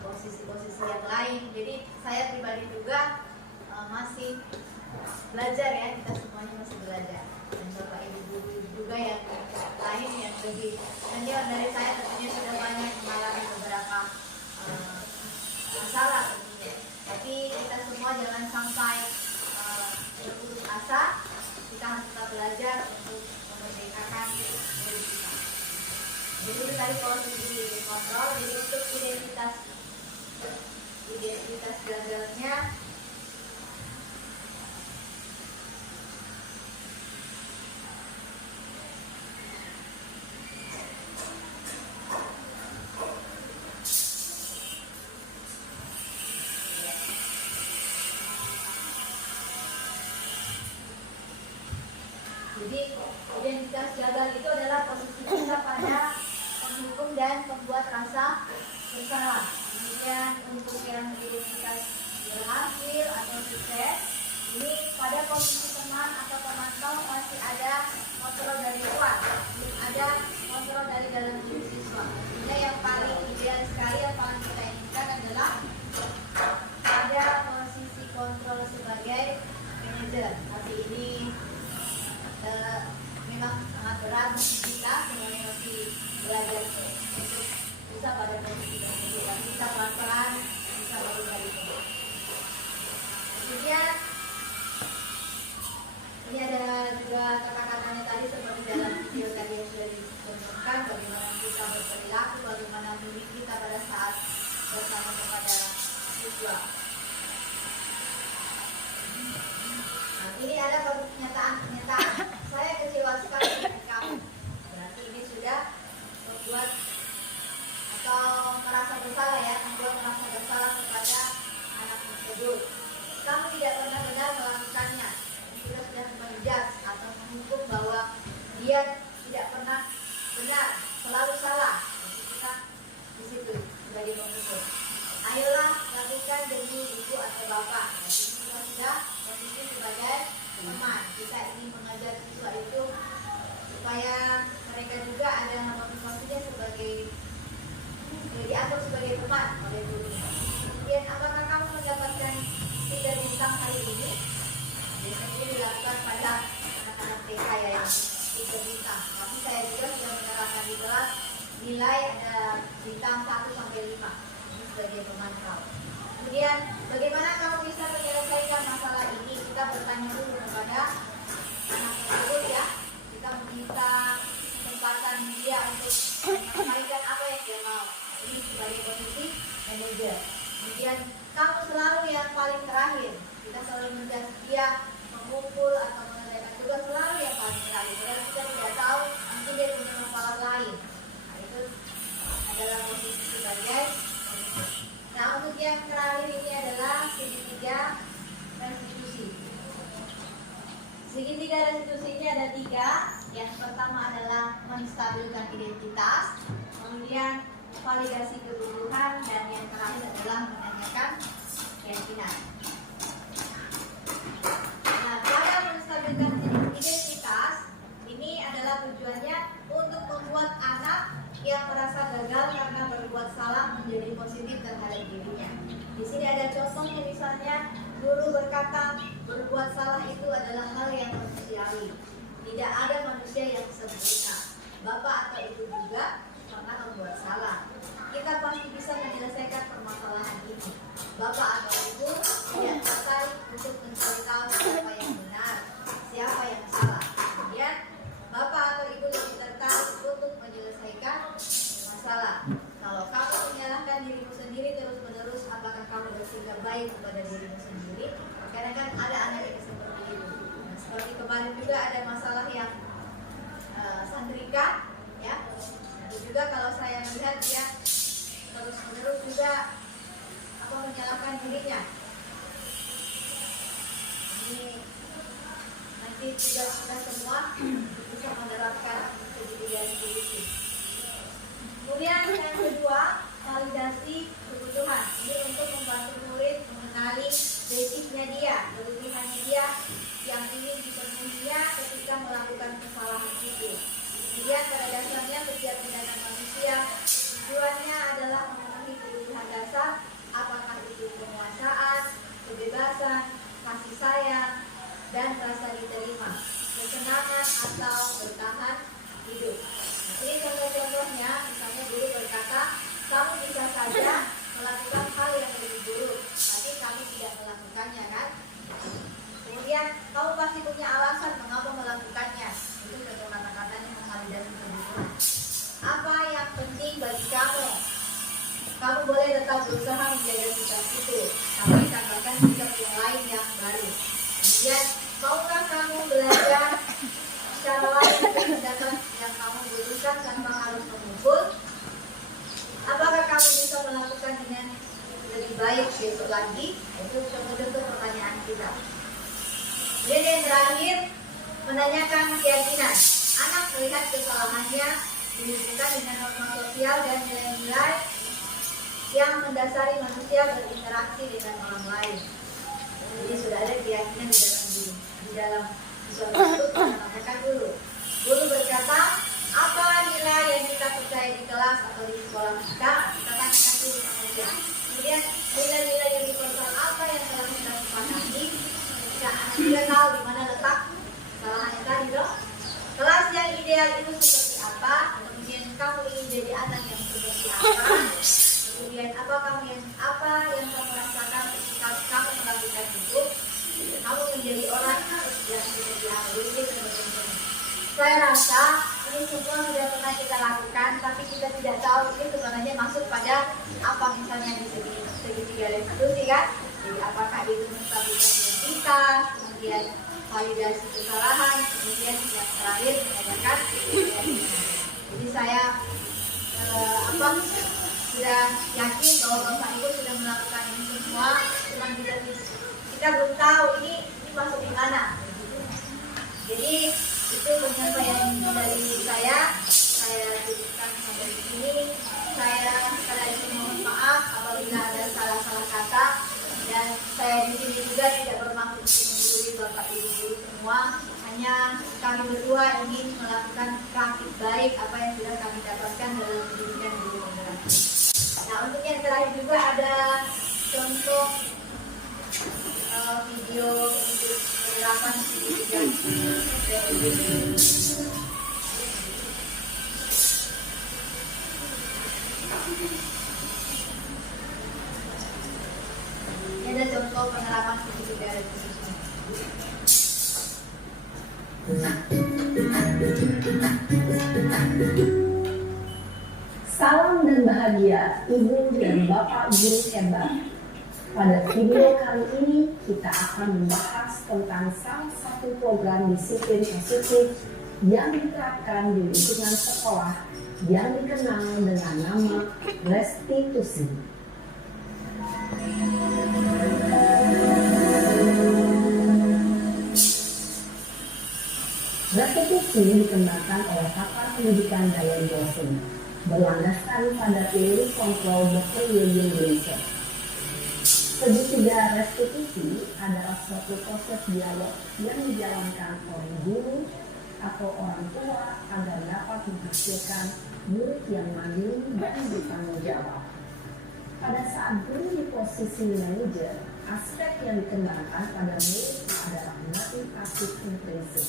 posisi-posisi yang lain. Jadi saya pribadi juga masih belajar ya, kita semuanya masih belajar. Dan Bapak Ibu guru juga yang lain yang lebih senior dari saya tentunya sudah banyak mengalami beberapa masalah tentunya. Tapi kita semua jangan sampai berputus asa. Kita harus tetap belajar untuk memerdekakan diri kita. Jadi itu tadi posisi kontrol. Jadi untuk identitas gagalnya, jadi identitas gagal itu adalah posisi kita pada penghukum dan pembuat rasa bersalah. Kemudian untuk yang identitas berhasil atau sukses, ini pada posisi teman atau pemantau masih ada kontrol dari luar, belum ada kontrol dari dalam diri siswa. Sehingga yang paling ideal sekali yang paling kita inginkan adalah pada posisi kontrol sebagai manajer. Tapi ini memang sangat berat untuk kita, semuanya masih belajar untuk bisa pada posisi tersebut. Tapi kita pelan-pelan bisa berubah itu. Kemudian ini ada juga kata-katanya tadi seperti dalam video tadi yang sudah ditunjukkan, bagaimana kita berperilaku, bagaimana mimik kita pada saat bersama kepada siswa. Nah, ini ada pernyataan. Saya kecewa sekali dengan kamu. Berarti ini sudah membuat atau merasa bersalah ya, membuat merasa bersalah kepada anak tersebut. Kamu tidak pernah benar melakukannya. Kita sudah menjudge atau menghukum bahwa dia tidak pernah benar, selalu salah. Jadi kita di situ sebagai penghukum. Ayolah lakukan demi ibu atau bapak. Jadi kita sudah posisi sebagai teman. Kita ingin mengajar siswa itu supaya mereka juga ada motivasinya sebagai dianggap sebagai teman oleh guru. Kemudian apakah kamu mendapatkan cita-cita dinilai ada bintang 1 sampai 5 ini sebagai pemantau. Kemudian bagaimana kamu bisa menyelesaikan masalah ini? Kita bertanya dulu kepada anak tersebut ya. Kita meminta kesempatan dia untuk menyampaikan apa yang dia mau. Ini sebagai posisi manajer. Kemudian kamu selalu yang paling terakhir. Kita selalu menjadi dia mengumpul atau mengerjakan tugas selalu yang paling terakhir. Padahal kita tidak tahu mungkin dia punya masalah lain. Nah, itu adalah posisi sebagai. Nah, untuk yang terakhir ini adalah segitiga restitusi. Segitiga restitusi ini ada 3. Yang pertama adalah menstabilkan identitas, kemudian validasi kebutuhan, dan yang terakhir adalah menanyakan keyakinan. Nah, pada menstabilkan identitas ini adalah tujuannya untuk membuat anak yang merasa gagal karena berbuat salah menjadi positif terhadap dirinya. Di sini ada contohnya, misalnya guru berkata berbuat salah itu adalah hal yang manusiawi. Tidak ada manusia yang sempurna. Bapak atau ibu juga pernah membuat salah. Kita pasti bisa menyelesaikan permasalahan ini. Bapak atau ibu tidak tertarik untuk mencari tahu siapa yang benar, siapa yang salah. Kemudian bapak atau ibu lebih tertarik untuk menyelesaikan masalah. Kalau kamu menyalahkan dirimu sendiri terus-menerus, apakah kamu bersikap baik kepada dirimu sendiri? Karena kan ada anak yang seperti itu. Nah, seperti kemarin juga ada masalah yang sandrika, ya. Itu juga kalau saya melihat dia terus-menerus juga menyalahkan dirinya. Ini nanti tidak kita semua bisa menerapkan segitiga restitusi. Kemudian yang kedua, validasi kebutuhan. Ini untuk membantu murid mengenali basicnya dia, kebutuhannya dia yang ingin dipenuhinya ketika melakukan kesalahan itu. Kemudian pada dasarnya setiap tindakan manusia tujuannya adalah memenuhi kebutuhan dasar, apakah itu penguasaan, kebebasan, kasih sayang, dan rasa diterima, kesenangan atau bertahan hidup. Nah, ini contoh-contohnya, misalnya guru berkata, kamu bisa saja melakukan hal yang lebih buruk, tapi kami tidak melakukannya, kan? Kemudian kamu pasti punya alasan mengapa melakukannya. Itu contoh kata-katanya memvalidasi kebutuhan. Apa yang penting bagi kamu? Kamu boleh tetap berusaha menjaga sikap itu, tapi tambahkan sikap yang lain yang baru. Kemudian, maukah kamu belajar secara lain untuk tindakan yang kamu butuhkan tanpa harus mengumpul? Apakah kamu bisa melakukan dengan lebih baik besok lagi? Itu contoh-contoh pertanyaan kita. Dan yang terakhir, menanyakan keyakinan. Anak melihat kesalahannya dihubungkan dengan norma sosial dan nilai-nilai yang mendasari manusia berinteraksi dengan orang lain. Jadi sudah ada keyakinan di dalam siswa tersebut. Menanyakan dulu. Guru berkata, apa nilai yang kita percaya di kelas atau di sekolah kita? Kita tanyakan dulu saja. Kemudian nilai-nilai yang diperlukan apa yang telah kita sepakati? Jika anak juga tahu di mana letak kesalahannya tadi, dong. Kelas yang ideal itu seperti apa? Kemudian kamu ingin jadi anak yang seperti apa? Kemudian apa yang kamu rasakan ketika kamu melakukan itu? Kamu menjadi orang yang seperti apa? Saya rasa ini semua sudah pernah kita lakukan, tapi kita tidak tahu ini sebenarnya masuk pada apa, misalnya di segitiga restitusi, kan? Jadi apakah itu menstabilkan identitas, kemudian validasi kesalahan, kemudian yang terakhir menanyakan keyakinan. Jadi saya sudah yakin bahwa Bapak Ibu sudah melakukan ini semua, cuma kita belum tahu ini masuk di mana. Jadi itu penyampaian dari saya tuliskan sampai di sini. Saya sekali lagi mohon maaf apabila ada salah-salah kata, dan saya di sini juga tidak bermaksud untuk menggurui Bapak Ibu guru semua. Hanya kami berdua ingin melakukan praktik baik apa yang sudah kami dapatkan dalam pendidikan guru penggerak. Nah, untuk yang terakhir juga ada contoh video untuk penerapan segitiga. Ini ada contoh penerapan segitiga restitusi. Salam dan bahagia Ibu dan Bapak Guru hebat. Pada video kali ini kita akan membahas tentang salah satu program disiplin positif yang diterapkan di lingkungan sekolah yang dikenal dengan nama restitusi. Restitusi dikembangkan oleh pakar pendidikan Diane Dawson berlandaskan pada teori kontrol Dr. William Glasser. Segitiga restitusi adalah suatu proses dialog yang dijalankan oleh guru atau orang tua agar dapat menghasilkan murid yang mandiri dan bertanggung jawab. Pada saat guru di posisi manajer, aspek yang dikembangkan pada murid adalah motivasi intrinsik,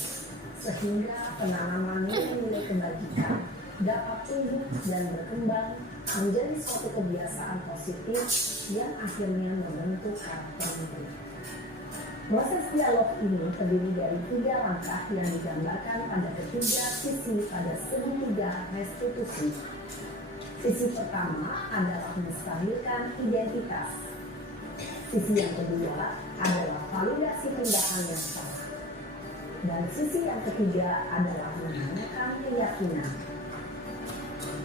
sehingga penanaman nilai-nilai kebajikan dapat tumbuh dan berkembang menjadi suatu kebiasaan positif yang akhirnya membentuk karakter murid. Proses dialog ini terdiri dari 3 langkah yang digambarkan pada ketiga sisi pada segitiga restitusi. Sisi pertama adalah menstabilkan identitas. Sisi yang kedua adalah validasi tindakan yang salah. Dan sisi yang ketiga adalah menanyakan keyakinan.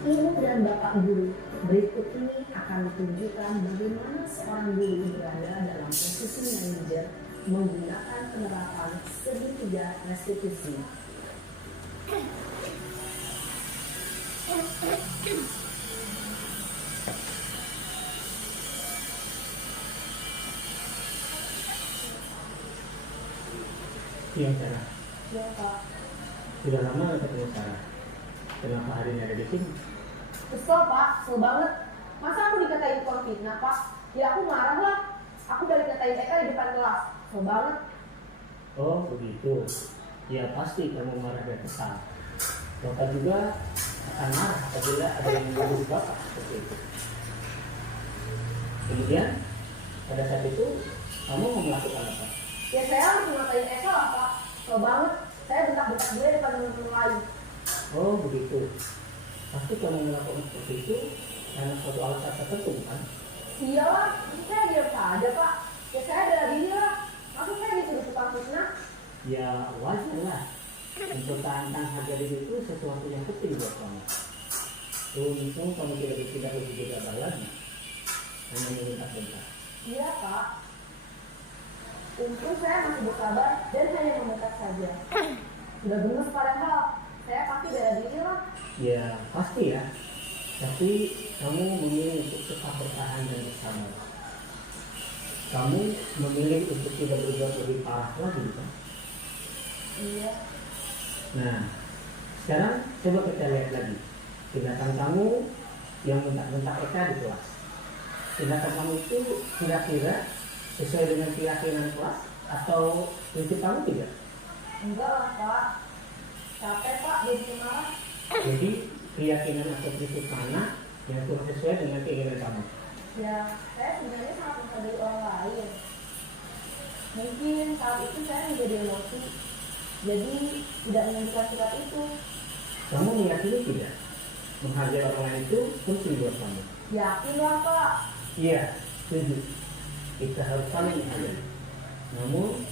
Ibu dan Bapak Guru, berikut ini akan ditunjukkan bagaimana seorang guru berada dalam posisi manajer menggunakan penerapan segitiga restitusi. Iya, Sarah. Ya Pak. Sudah lama nggak ketemu Sarah. Kenapa hari ini ada di sini? Kesel Pak, kesel banget. Masa aku dikatain tukang fitnah Pak? Ya aku marah lah. Aku dari katain Eka di depan kelas. Kesel banget. Oh, begitu. Ya pasti kamu marah dan kesal. Bapak juga akan marah apabila ada yang mengganggu Bapak seperti itu. Kemudian pada saat itu kamu mau melakukan apa? Ya saya harus ngatain Eka lah Pak. Kesel banget. Saya bentak-bentak dia depan teman-teman lain. Oh, begitu. Pasti kamu melakukan seperti itu karena suatu alasan tertentu, kan? Iyalah, itu saya diam saja Pak. Ya saya bela diri lah. Aku saya disuruh tukang fitnah. Ya wajar lah. Mempertahankan harga diri itu sesuatu yang penting buat kamu. Untung kamu tidak bertindak lebih gegabah lagi. Hanya membentak-bentak. Iya Pak. Untung saya masih bersabar dan hanya membentak saja. Sudah gemes padahal. Saya pasti bela diri lah. Ya pasti ya. Tapi kamu memilih untuk tetap bertahan dan bersabar. Kamu memilih untuk tidak berbuat lebih parah lagi, kan? Iya. Nah, sekarang coba kita lihat lagi tindakan kamu yang bentak-bentak Eka di kelas. Tindakan kamu itu kira-kira sesuai dengan keyakinan kelas atau prinsip kamu tidak? Enggak lah Pak. Capek Pak jadi marah. Jadi keyakinan atau prinsip mana yang kurang sesuai dengan keinginan kamu? Ya, saya sebenarnya sangat menghargai orang lain. Mungkin saat itu saya menjadi emosi. Jadi tidak menentukan sikap itu. Kamu meyakini tidak? Menghargai orang lain itu penting buat kamu. Yakin lah Pak. Iya, setuju. Kita harus saling menghargai. Namun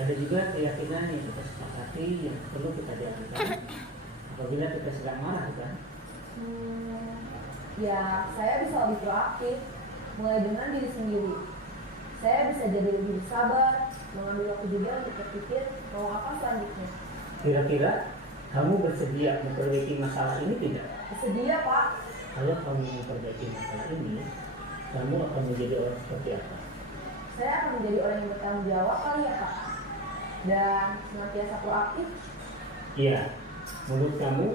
ada juga keyakinan yang kita sepakati yang perlu kita jalankan apabila kita sedang marah, kan? Ya, saya bisa lebih proaktif. Mulai dengan diri sendiri. Saya bisa jadi lebih sabar, mengambil waktu juga untuk berpikir mau apa selanjutnya. Kira-kira kamu bersedia memperbaiki masalah ini tidak? Bersedia Pak. Kalau kamu memperbaiki masalah ini, kamu akan menjadi orang seperti apa? Saya akan menjadi orang yang bertanggung jawab kali ya Pak. Dan senantiasa proaktif. Iya, menurut kamu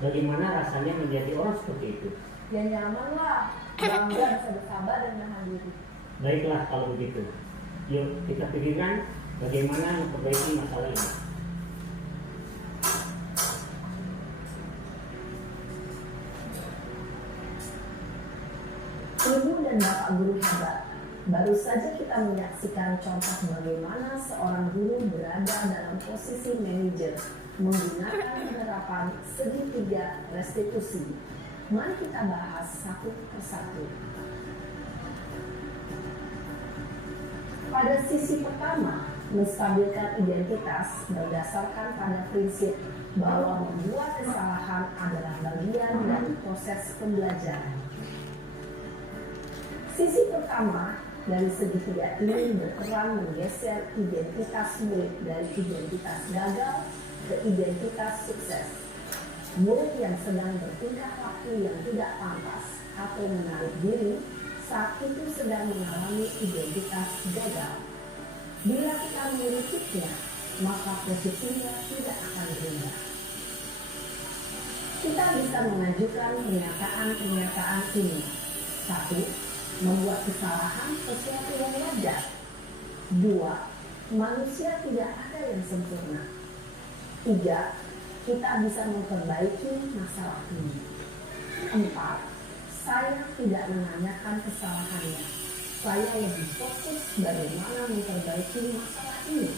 bagaimana rasanya menjadi orang seperti itu? Ya nyaman lah. Bangga bisa bersabar dan menahan diri. Baiklah kalau begitu. Yuk kita pikirkan bagaimana memperbaiki masalah ini. Ibu dan Bapak guru hebat, baru saja kita menyaksikan contoh bagaimana seorang guru berada dalam posisi manajer menggunakan penerapan segitiga restitusi. Mari kita bahas satu persatu. Pada sisi pertama, menstabilkan identitas berdasarkan pada prinsip bahwa membuat kesalahan adalah bagian dari proses pembelajaran. Sisi pertama dari segitiga ini berperan menggeser identitas murid dari identitas gagal ke identitas sukses. Murid yang sedang bertingkah laku yang tidak pantas atau menarik diri saat itu sedang mengalami identitas gagal. Bila kita memilikinya, maka posisinya tidak akan berubah. Kita bisa mengajukan pernyataan-pernyataan ini. 1. Membuat kesalahan sesuatu yang wajar. 2. Manusia tidak ada yang sempurna. 3. Kita bisa memperbaiki masalah ini. 4. Saya tidak menanyakan kesalahannya. Saya lebih fokus bagaimana memperbaiki masalah ini.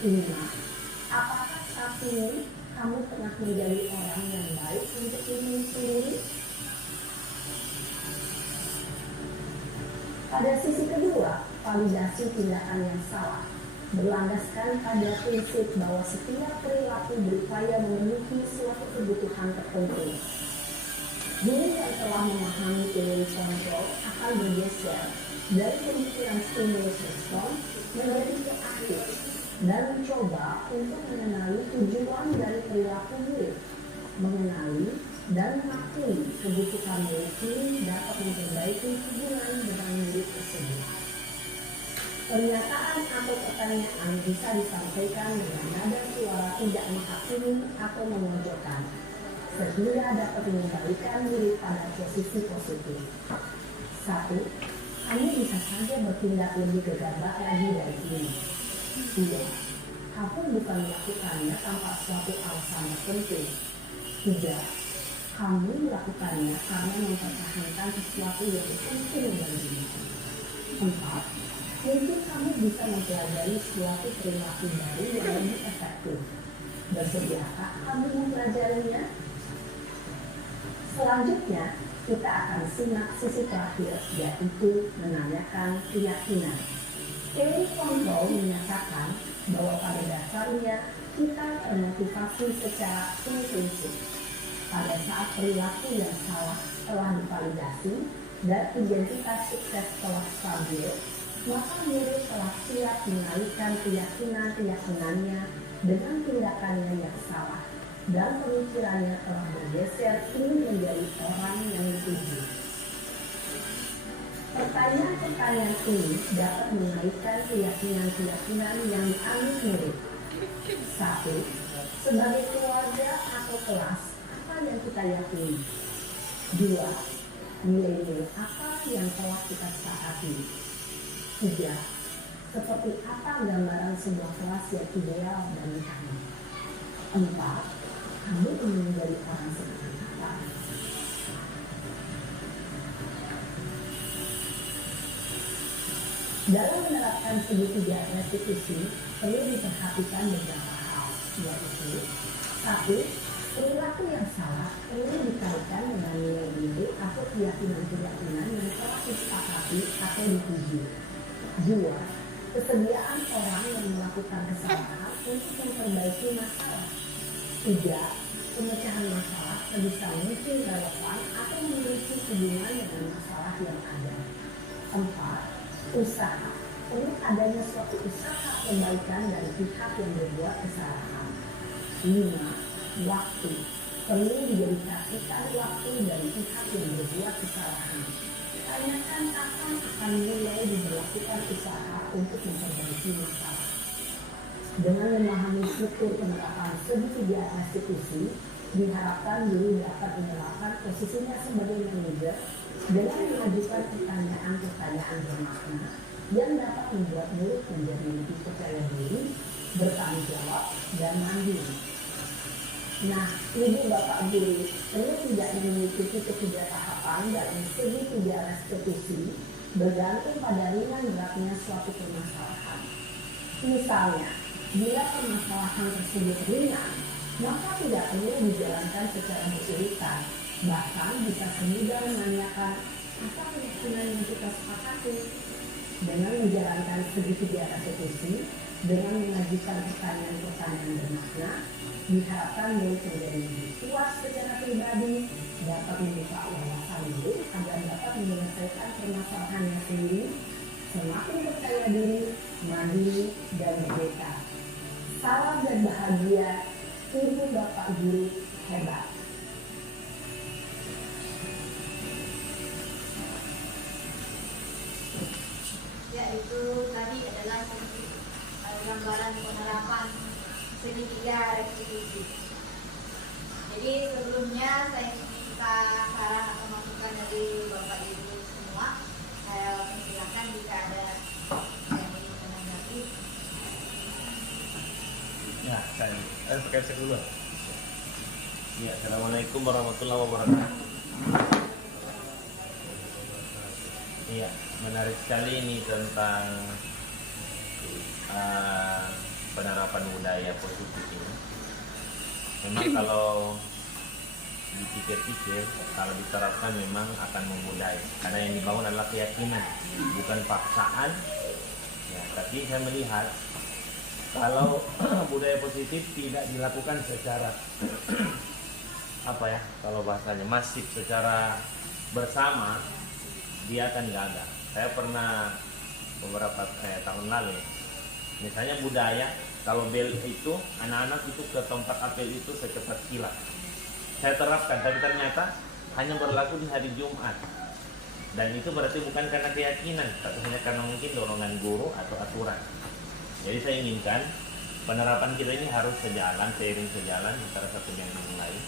5. Apakah saat ini kamu pernah menjadi orang yang baik untuk diri sendiri? Pada sisi kedua, validasi tindakan yang salah berlandaskan pada prinsip bahwa setiap perilaku berupaya memenuhi suatu kebutuhan tertentu. Guru yang telah memahami teori kontrol akan bergeser dari pemikiran stimulus respons menjadi proaktif dan mencoba untuk mengenali tujuan dari perilaku murid, mengenali dan mengakui kebutuhan murid ini dapat memperbaiki hubungan dengan murid tersebut. Pernyataan atau pertanyaan bisa disampaikan dengan nada suara tidak menghakimi atau memojokkan, sehingga dapat mengembalikan murid pada posisi positif. 1. Kamu bisa saja bertindak lebih gegabah lagi dari ini. 2. Kamu bukan melakukannya tanpa suatu alasan tertentu. 3. Kamu melakukannya karena mempertahankan sesuatu yang penting bagimu. 4. Mungkin kamu bisa mempelajari suatu perilaku baru yang lebih efektif. Bersediakah kamu mempelajarinya? Selanjutnya, kita akan simak sisi terakhir, yaitu menanyakan keyakinan. Teori kontrol menyatakan bahwa pada dasarnya kita termotivasi secara prinsip. Pada saat perilaku yang salah telah divalidasi dan identitas sukses telah stabil, maka murid telah siap mengalihkan keyakinan-keyakinannya dengan tindakannya yang salah dan pemikirannya telah bergeser ingin menjadi orang yang dituju. Pertanyaan-pertanyaan ini dapat mengalihkan keyakinan-keyakinan yang diambil murid. 1. Sebagai keluarga atau kelas, apa yang kita yakini? 2. Nilai-nilai apa yang telah kita sepakati? 3. Seperti apa gambaran sebuah kelas yang ideal bagi kami? 4. Kamu ingin menjadi orang seperti apa? Dalam menerapkan segitiga restitusi, perlu diperhatikan beberapa hal, yaitu 1. Perilaku yang salah perlu dikaitkan dengan nilai-nilai atau keyakinan-keyakinan yang telah disepakati atau dituju. 2. Kesediaan orang yang melakukan kesalahan untuk memperbaiki masalah. 3. Pemecahan masalah sebisa mungkin relevan atau memiliki hubungan dengan masalah yang ada. 4. Usaha. Perlu adanya suatu usaha perbaikan dari pihak yang berbuat kesalahan. 5. Waktu. Perlu didedikasikan waktu dari pihak yang berbuat kesalahan. Tanyakan kapan akan mulai diberlakukan usaha untuk memperbaiki masalah. Dengan memahami struktur penerapan segitiga restitusi, diharapkan guru dapat menerapkan posisinya sebagai manajer dengan mengajukan pertanyaan-pertanyaan bermakna yang dapat membuat murid menjadi lebih percaya diri, bertanggung jawab, dan mandiri. Nah, Ibu Bapak Guru perlu tidak mengikuti ketiga tahapan dalam segi tiga restitusi bergantung pada ringan beratnya suatu permasalahan. Misalnya, bila permasalahan tersebut ringan, maka tidak perlu dijalankan secara berurutan. Bahkan bisa semudah menanyakan apa keyakinan yang kita sepakati. Dengan menjalankan segitiga restitusi, dengan mengajukan pertanyaan-pertanyaan bermakna, diharapkan murid menjadi lebih puas secara pribadi, dapat membuka wawasan diri agar dapat menyelesaikan permasalahannya sendiri, semakin percaya diri, mandiri, dan merdeka. Salam dan bahagia, Ibu Bapak Guru hebat. Ya, itu tadi adalah sedikit gambaran penerapan segitiga restitusi. Jadi sebelumnya saya minta saran atau masukan dari Bapak Ibu semua. Saya persilakan jika ada yang ingin menanggapi. Ya, saya pakai cek dulu. Ya, assalamualaikum warahmatullahi wabarakatuh. Iya, menarik sekali ini tentang penerapan budaya positif ini. Memang kalau dipikir-pikir, kalau diterapkan memang akan memudai. Karena yang dibangun adalah keyakinan, bukan paksaan. Ya, tapi saya melihat kalau budaya positif tidak dilakukan secara apa ya, kalau bahasanya masif, secara bersama, dia akan gagal. Saya pernah beberapa tahun lalu, misalnya budaya kalau bel itu anak-anak itu ke tempat apel itu secepat kilat. Saya terapkan, tapi ternyata hanya berlaku di hari Jumat. Dan itu berarti bukan karena keyakinan, tapi hanya karena mungkin dorongan guru atau aturan. Jadi saya inginkan penerapan kita ini harus sejalan, seiring sejalan antara satu dengan yang lain.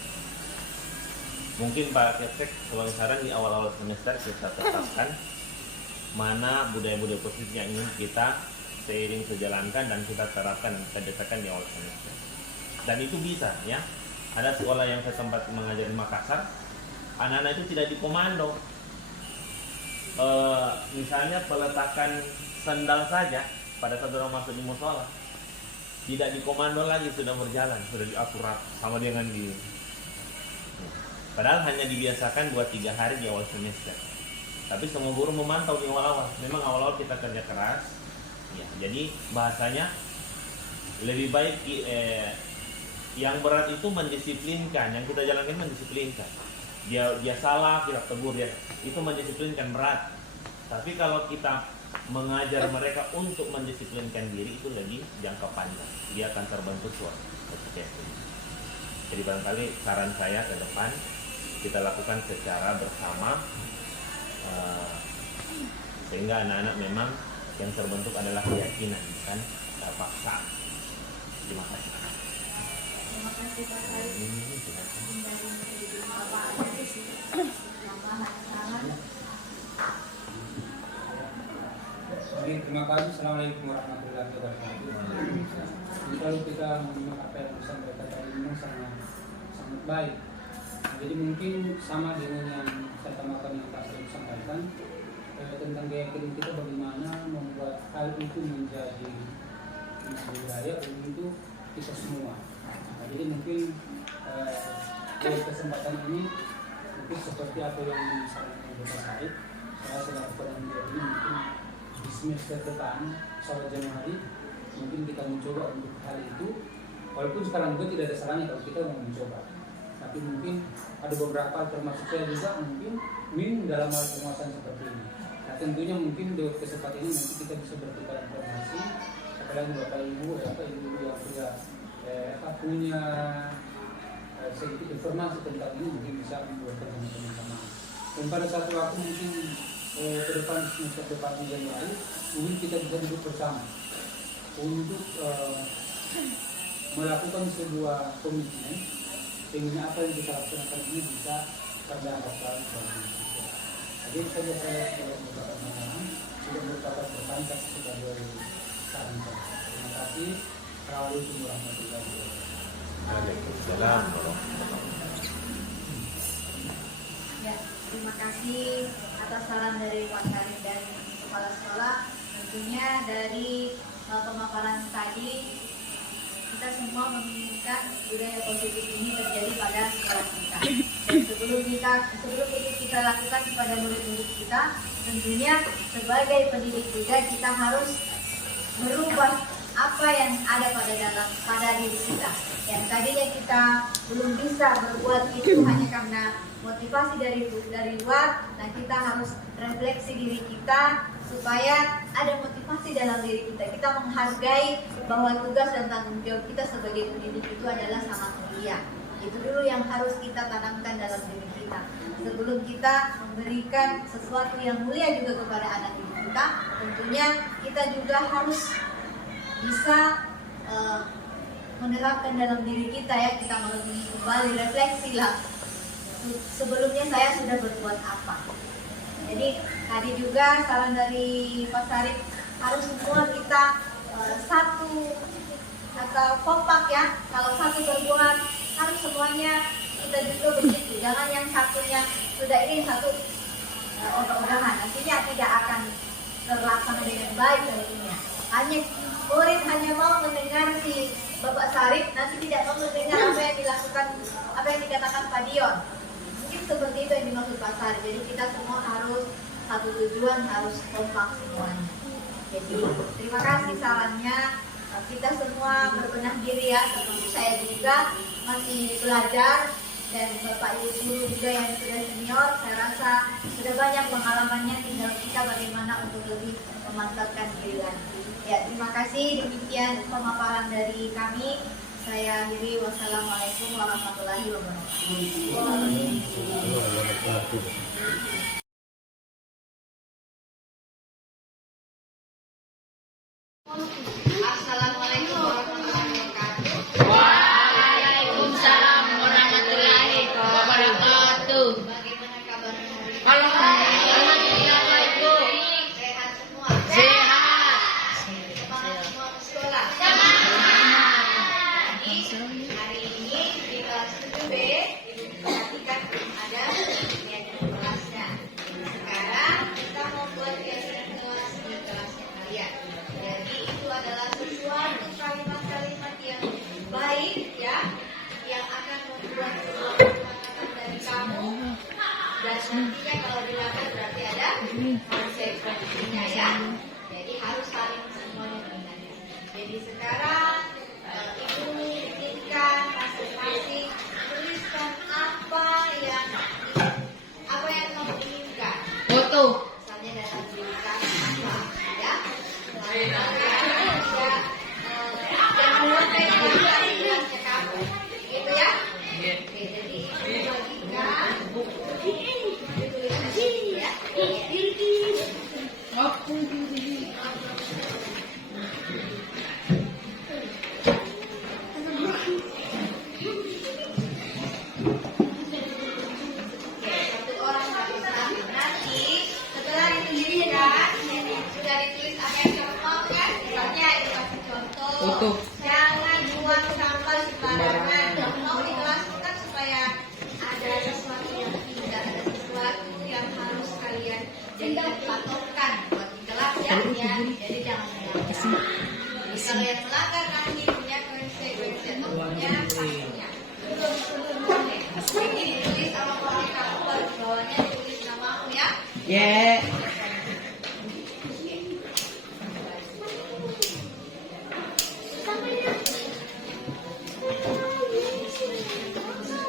Mungkin Pak Keptek sebagai saran di awal-awal semester kita tetapkan mana budaya-budaya positif yang ingin kita seiring sejalankan dan kita terapkan, kita letakkan di awal semester. Dan itu bisa ya. Ada sekolah yang saya sempat mengajar di Makassar, anak-anak itu tidak dikomando. Misalnya peletakan sandal saja pada saat orang masuk di musola, tidak dikomando lagi, sudah berjalan, sudah diatur sama dengan di. Padahal hanya dibiasakan buat 3 hari di awal semester. Tapi semua guru memantau di awal-awal. Memang awal-awal kita kerja keras. Ya, jadi bahasanya lebih baik yang berat itu mendisiplinkan, yang kita jalankan mendisiplinkan. Dia salah, kita tegur dia. Itu mendisiplinkan berat. Tapi kalau kita mengajar mereka untuk mendisiplinkan diri itu lebih jangka panjang. Dia akan terbentuk suatu. Jadi barangkali saran saya ke depan kita lakukan secara bersama sehingga anak-anak memang yang terbentuk adalah keyakinan, bukan paksaan. Terima kasih. Terima kasih Pak Said. Dari Bapak ada di sini. Tambahan saran. Oke, terima kasih. Assalamualaikum warahmatullahi wabarakatuh. Jadi kalau kita menyimak apa yang disampaikan tadi memang sangat baik. Jadi mungkin sama dengan yang saya tambahkan yang Pak Said sampaikan tentang keyakinan kita bagaimana membuat hal itu menjadi budaya untuk kita semua. Nah, jadi mungkin dari kesempatan ini mungkin seperti apa yang disampaikan Pak Said, saya selaku penelitian ini mungkin di semester depan soal Januari mungkin kita mencoba untuk hal itu, walaupun sekarang juga tidak ada salahnya kalau kita mau mencoba, tapi mungkin ada beberapa termasuk saya juga mungkin dalam hal penguasaan seperti ini. Nah tentunya mungkin dengan kesempatan ini nanti kita bisa bertukar informasi, apalagi Bapak Ibu yang punya sedikit informasi tentang ini mungkin bisa membuatkan teman-teman. Dan pada satu waktu mungkin ke depan semester depan Januari mungkin kita bisa duduk bersama untuk melakukan sebuah komitmen sehingga apa yang kita lakukan ini bisa terdampak bagi kita. Jadi saja saya sudah merupakan pengalaman, sudah merupakan bertangkap sebagai saran saya. Terima kasih. Assalamualaikum warahmatullahi wabarakatuh. Waalaikumsalam warahmatullahi Ya, terima kasih atas saran dari Pak Karim dan kepala sekolah. Tentunya dari pemaparan tadi kita semua menginginkan budaya positif ini terjadi pada sekolah kita. Dan sebelum itu kita lakukan kepada murid-murid kita, tentunya sebagai pendidik juga kita harus merubah apa yang ada pada diri kita. Yang tadinya kita belum bisa berbuat itu hanya karena motivasi dari luar, nah kita harus refleksi diri kita supaya ada motivasi dalam diri kita. Kita menghargai bahwa tugas dan tanggung jawab kita sebagai pendidik itu adalah sangat mulia. Itu dulu yang harus kita tanamkan dalam diri kita. Sebelum kita memberikan sesuatu yang mulia juga kepada anak didik kita, tentunya kita juga harus bisa menerapkan dalam diri kita ya. Kita kembali refleksi lah. Sebelumnya saya sudah berbuat apa. Jadi tadi juga saran dari Pak Sarip, harus semua kita satu atau kompak ya. Kalau satu berbuat, harus semuanya kita juga begitu. Jangan yang satunya sudah ini satu ogah-ogahan, nantinya tidak akan terlaksana dengan baik nantinya. Murid hanya mau mendengar si Bapak Sarip, nanti tidak mau mendengar apa yang dilakukan, apa yang dikatakan Pak Dion. Mungkin seperti itu yang dimaksud Pak Sarip. Jadi kita semua harus satu tujuan, harus kompak semuanya. Jadi terima kasih sarannya. Kita semua berbenah diri ya, termasuk saya juga masih belajar, dan Bapak Ibu guru juga yang sudah senior, saya rasa sudah banyak pengalamannya, tinggal kita bagaimana untuk lebih memantapkan diri lagi. Ya, terima kasih. Demikian pemaparan dari kami. Saya akhiri. Wassalamualaikum warahmatullahi wabarakatuh. Assalamualaikum warahmatullahi wabarakatuh. Waalaikumsalam warahmatullahi wabarakatuh. Bagaimana kabarnya hari ini? Alhamdulillah baik, Bu. Sehat semua? Sehat. Semangat semua ke sekolah? Jadi hari ini di kelas 7B, Ibu perhatikan ada kegiatan kelasnya. Sekarang kita mau buat kegiatan kelas di kelasnya kalian. Jadi itu adalah sesuatu kalimat-kalimat yang baik ya, yang akan membuat sebuah kata dari kamu, dan nantinya kalau dilakukan berarti ada konsekuensinya ya. Jadi harus saling semuanya mengingatkan. Jadi sekarang Ibu mengingatkan masing-masing tuliskan apa yang kamu inginkan. Foto. Misalnya dalam diri kamu apa ya. Gitu ya. Oke, jadi bagikan tulisan ya. Satu orang harus nanti setelah ditulis kan, sudah ditulis apa yang kamu mau kan? Misalnya ini kasih contoh. Foto. Jangan buang sampah sembarangan. Mau di kelas kan supaya ada sesuatu yang indah, ada sesuatu yang harus kalian jadikan patokan buat di kelas ya. Jadi jangan melanggar. Jadi kalau yang melanggar nanti punya konsekuensi atau punya sanksinya. Jadi ditulis sama orang kamu, baru di bawahnya ditulis namamu ya. Yeah.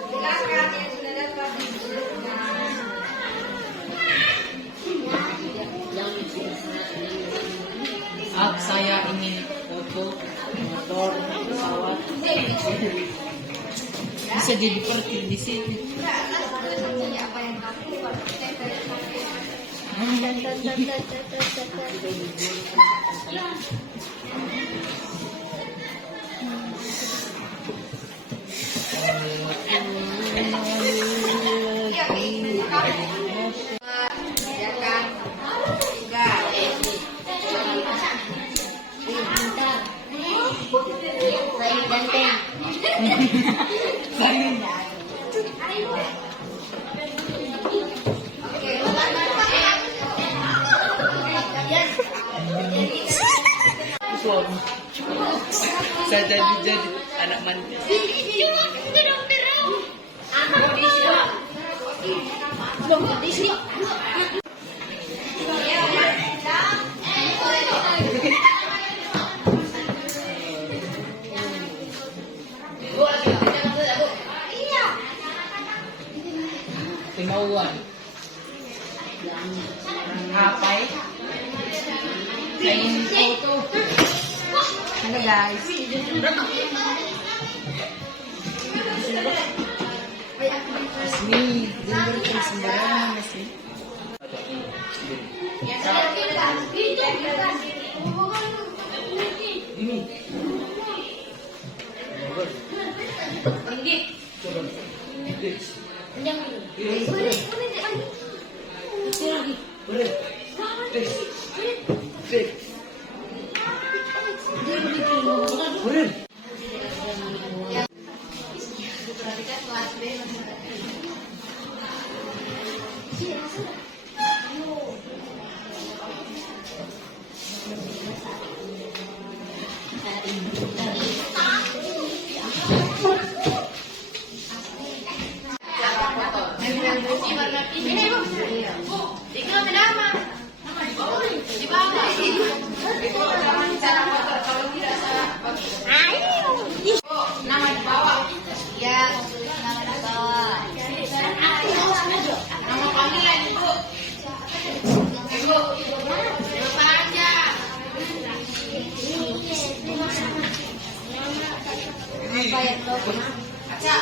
Silakan yang sudah dapat Saya ingin foto motor, pesawat. Bisa jadi seperti di sini. apa yang kamu ya keinginan kamu ya kan juga Saya ganteng. bisa jadi anak mantis. Kemauan. Apa ya? Saya ingin foto. Halo guys. Nih, jangan sembarangan sih. Perhatikan kelas B nomor 3. Ini Bu. Ikut nama. Di bawah. Itu cara motor kalau tidak salah. Nama di bawah. Ya, nama di bawah. Nama panggilan Ibu. Ibu. Lupa aja. Apa ya? Kaca.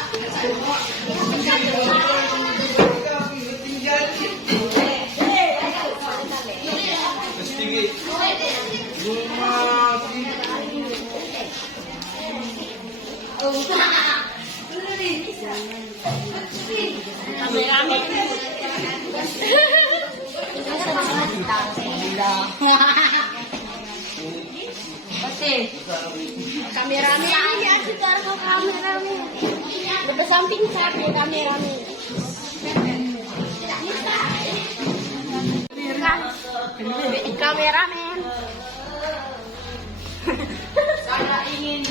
Kameramen ini asik kalau kameramen. Lebih samping satu kameramen. Kameramen. Saya ingin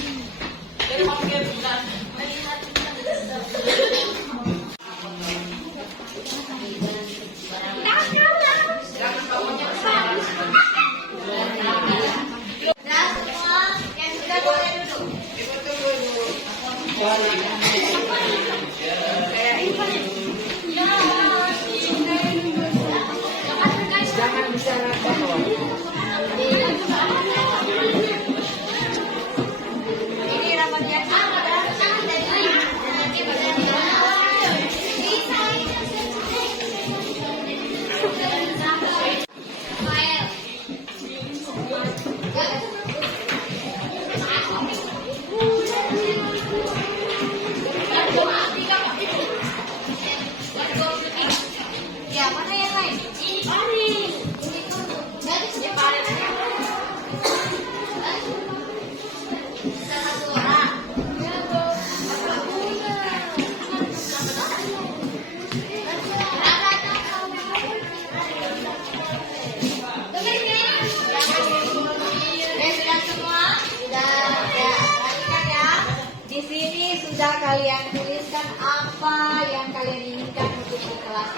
kalian tuliskan apa yang kalian inginkan untuk di kelas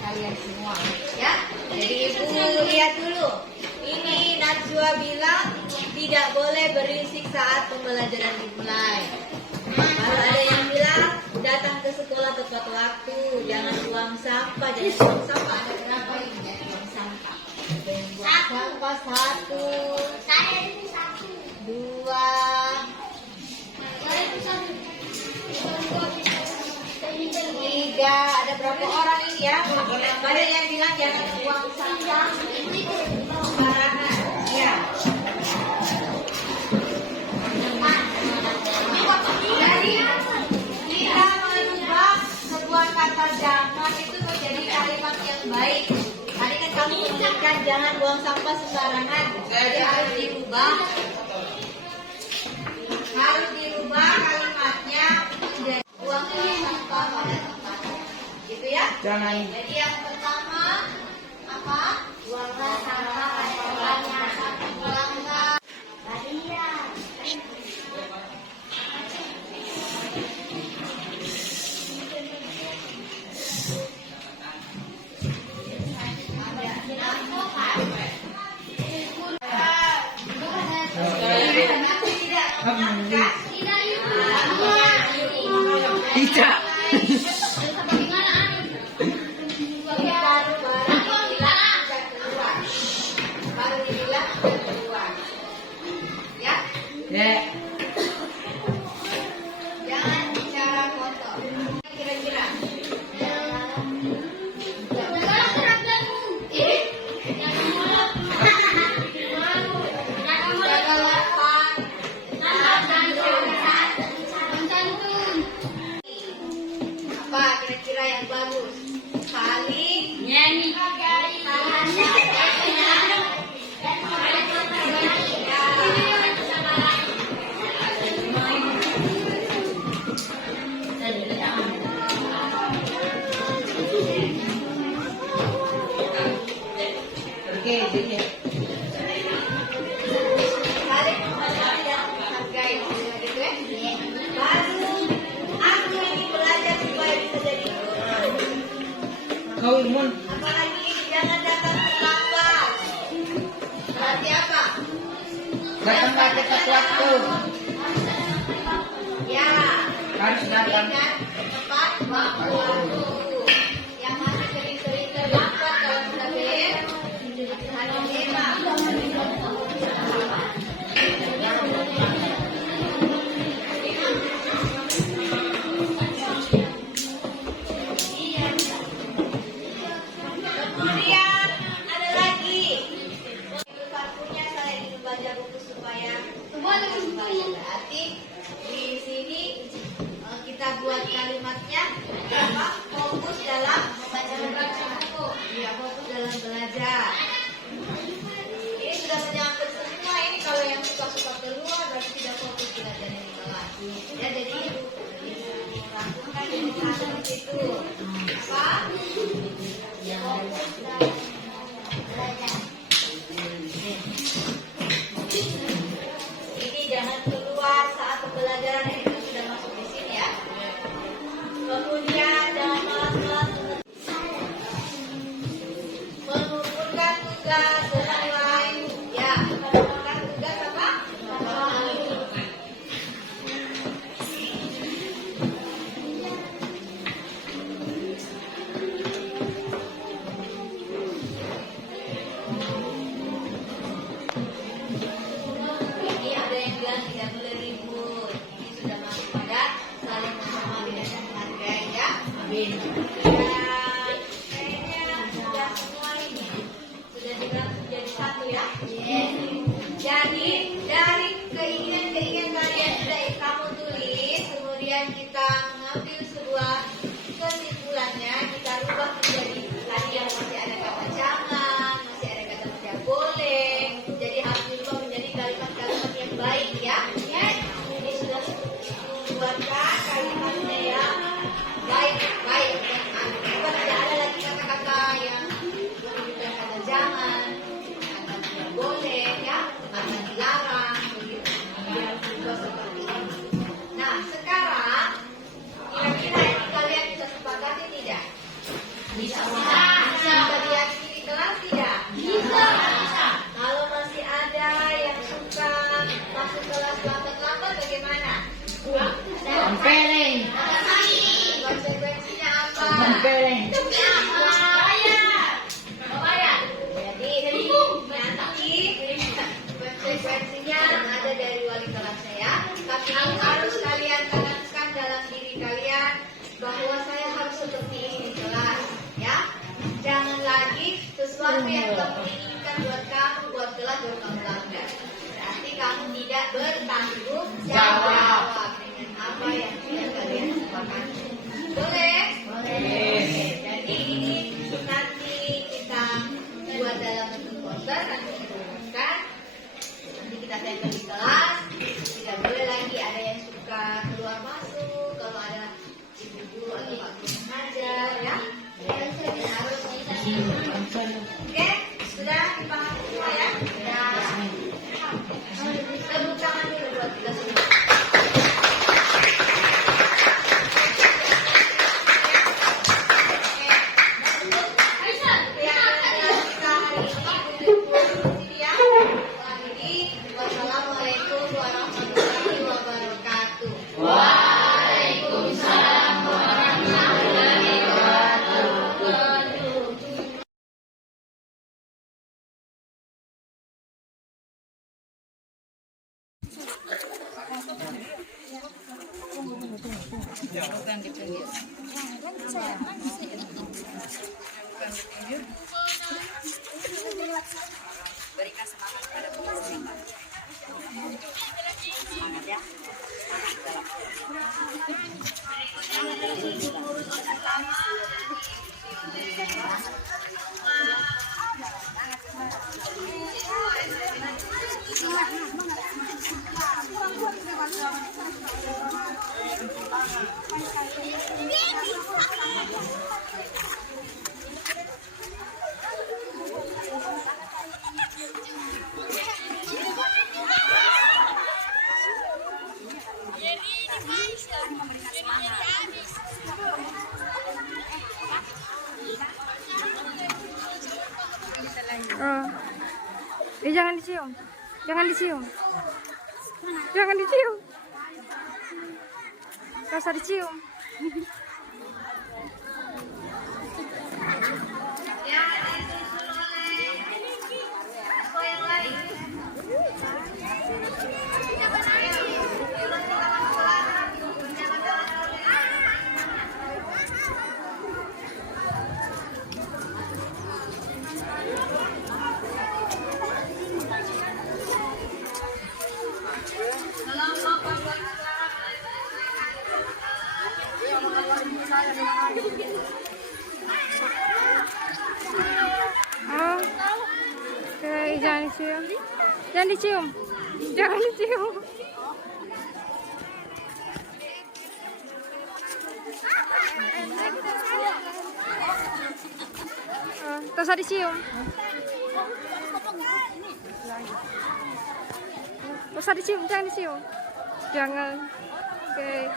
kalian semua, ya. Jadi Ibu lihat dulu. Ini Najwa bilang tidak boleh berisik saat pembelajaran dimulai. Kalau ada yang bilang datang ke sekolah tepat waktu, jangan buang sampah, jangan buang sampah. Ada berapa ini ya buang sampah? Ada yang buang sampah 1, 2, 3, ada berapa orang ini ya? Ada yang bilang jangan buang sampah sembarangan. Ya. Jadi kita merubah sebuah kata jangan itu menjadi kalimat yang baik. Tadi kan kamu ingatkan jangan buang sampah sembarangan. Jadi harus dirubah kalimatnya menjadi buang sampah pada tempatnya. Gitu ya? Jangan. Jadi yang pertama apa? Buanglah sampah pada tempatnya. Satu buanglah. Tidak. Baru dibilang sudah keluar. Ya, Ya. jangan bicara foto. Kira-kira. Apa kira-kira yang bagus? Saling nyanyi. Oke, jadi. Saling menghargai gitu ya. Baru aku ini belajar supaya bisa jadi guru. Kau imun. Apalagi jangan datang terlambat. Berarti apa? Datang pada tepat waktu. Ya, Harus datang. ingat tepat waktu. Yang masih sering-sering terlambat kalau sudah ber, hanya memang. Kemudian ada lagi. Kartunya saya ingin membaca buku supaya berarti di sini kita buat kalimatnya apa? Fokus dalam membaca buku. Iya, fokus dalam belajar. Ini sudah menyangkut semua ini. Kalau yang suka-suka keluar berarti tidak fokus belajarnya di kelas. Ya, jadi lakukan ini seperti itu. Apa? Fokus dalam belajar. Ini jangan keluar saat pembelajaran, itu sudah masuk di sini ya. Kemudian jangan malas-malas mengumpulkan tugas sesuai. Ya, mengumpulkan tugas apa? Ini ada yang bilang tidak boleh ribut. Ini sudah masuk pada saling menghormati dan menghargai ya. Amin. Dan kayaknya sudah semua ini sudah dirangkum jadi satu ya. Jadi dari keinginan kalian sudah kamu tulis, kemudian kita mengambil sebuah kesimpulannya, kita rubah menjadi tadi yang masih ada kata jangan, masih ada kata tidak boleh. Jadi harus dirubah menjadi kalimat-kalimat yang baik ya. Ini sudah dibuatkan kalimatnya yang baik-baik dan bukan tidak ada lagi kata-kata yang menunjukkan kata jangan, kata tidak boleh ya, kata dilarang begitu. Biar berubah seperti ini. Nah sekarang kira-kira ini kalian bisa sepakati tidak? Bisa. Bisa diyakini di kelas tidak? Bisa. Kalau masih ada yang suka masuk kelas lambat-lambat bagaimana? Tempeleng. Konsekuensinya apa? Tempeleng. Bayar. Jadi nanti konsekuensinya ada dari wali kelasnya ya. Tapi harus kalian tanamkan dalam diri kalian bahwa saya harus seperti ini di kelas, ya. Jangan lagi sesuatu yang kamu inginkan buat kamu, buat kelas, buat kamu lakukan. Berarti kamu tidak bertanggung jawab dengan apa yang sudah kalian sepakati. Boleh? Boleh. Jadi ini nanti kita buat dalam bentuk poster, nanti kita buatkan. Nanti kita tempel di kelas. Tidak boleh lagi ada yang suka keluar masuk. Kalau ada ibu guru atau pak guru mengajar, ya. Harus Oke, sudah dipahami semua ya? Ya. Tepuk tangan dulu buat kita semua. Wassalamualaikum warahmatullahi wabarakatuh. Bukan di pinggir. Berikan semangat pada pemirsa. Semangat ya. Jangan dicium. Jangan dicium. Jangan dicium. Gak usah dicium. Oke, jangan dicium. Jangan dicium. Jangan dicium. Tak usah dicium. Tak usah dicium, jangan dicium. Jangan. Oke.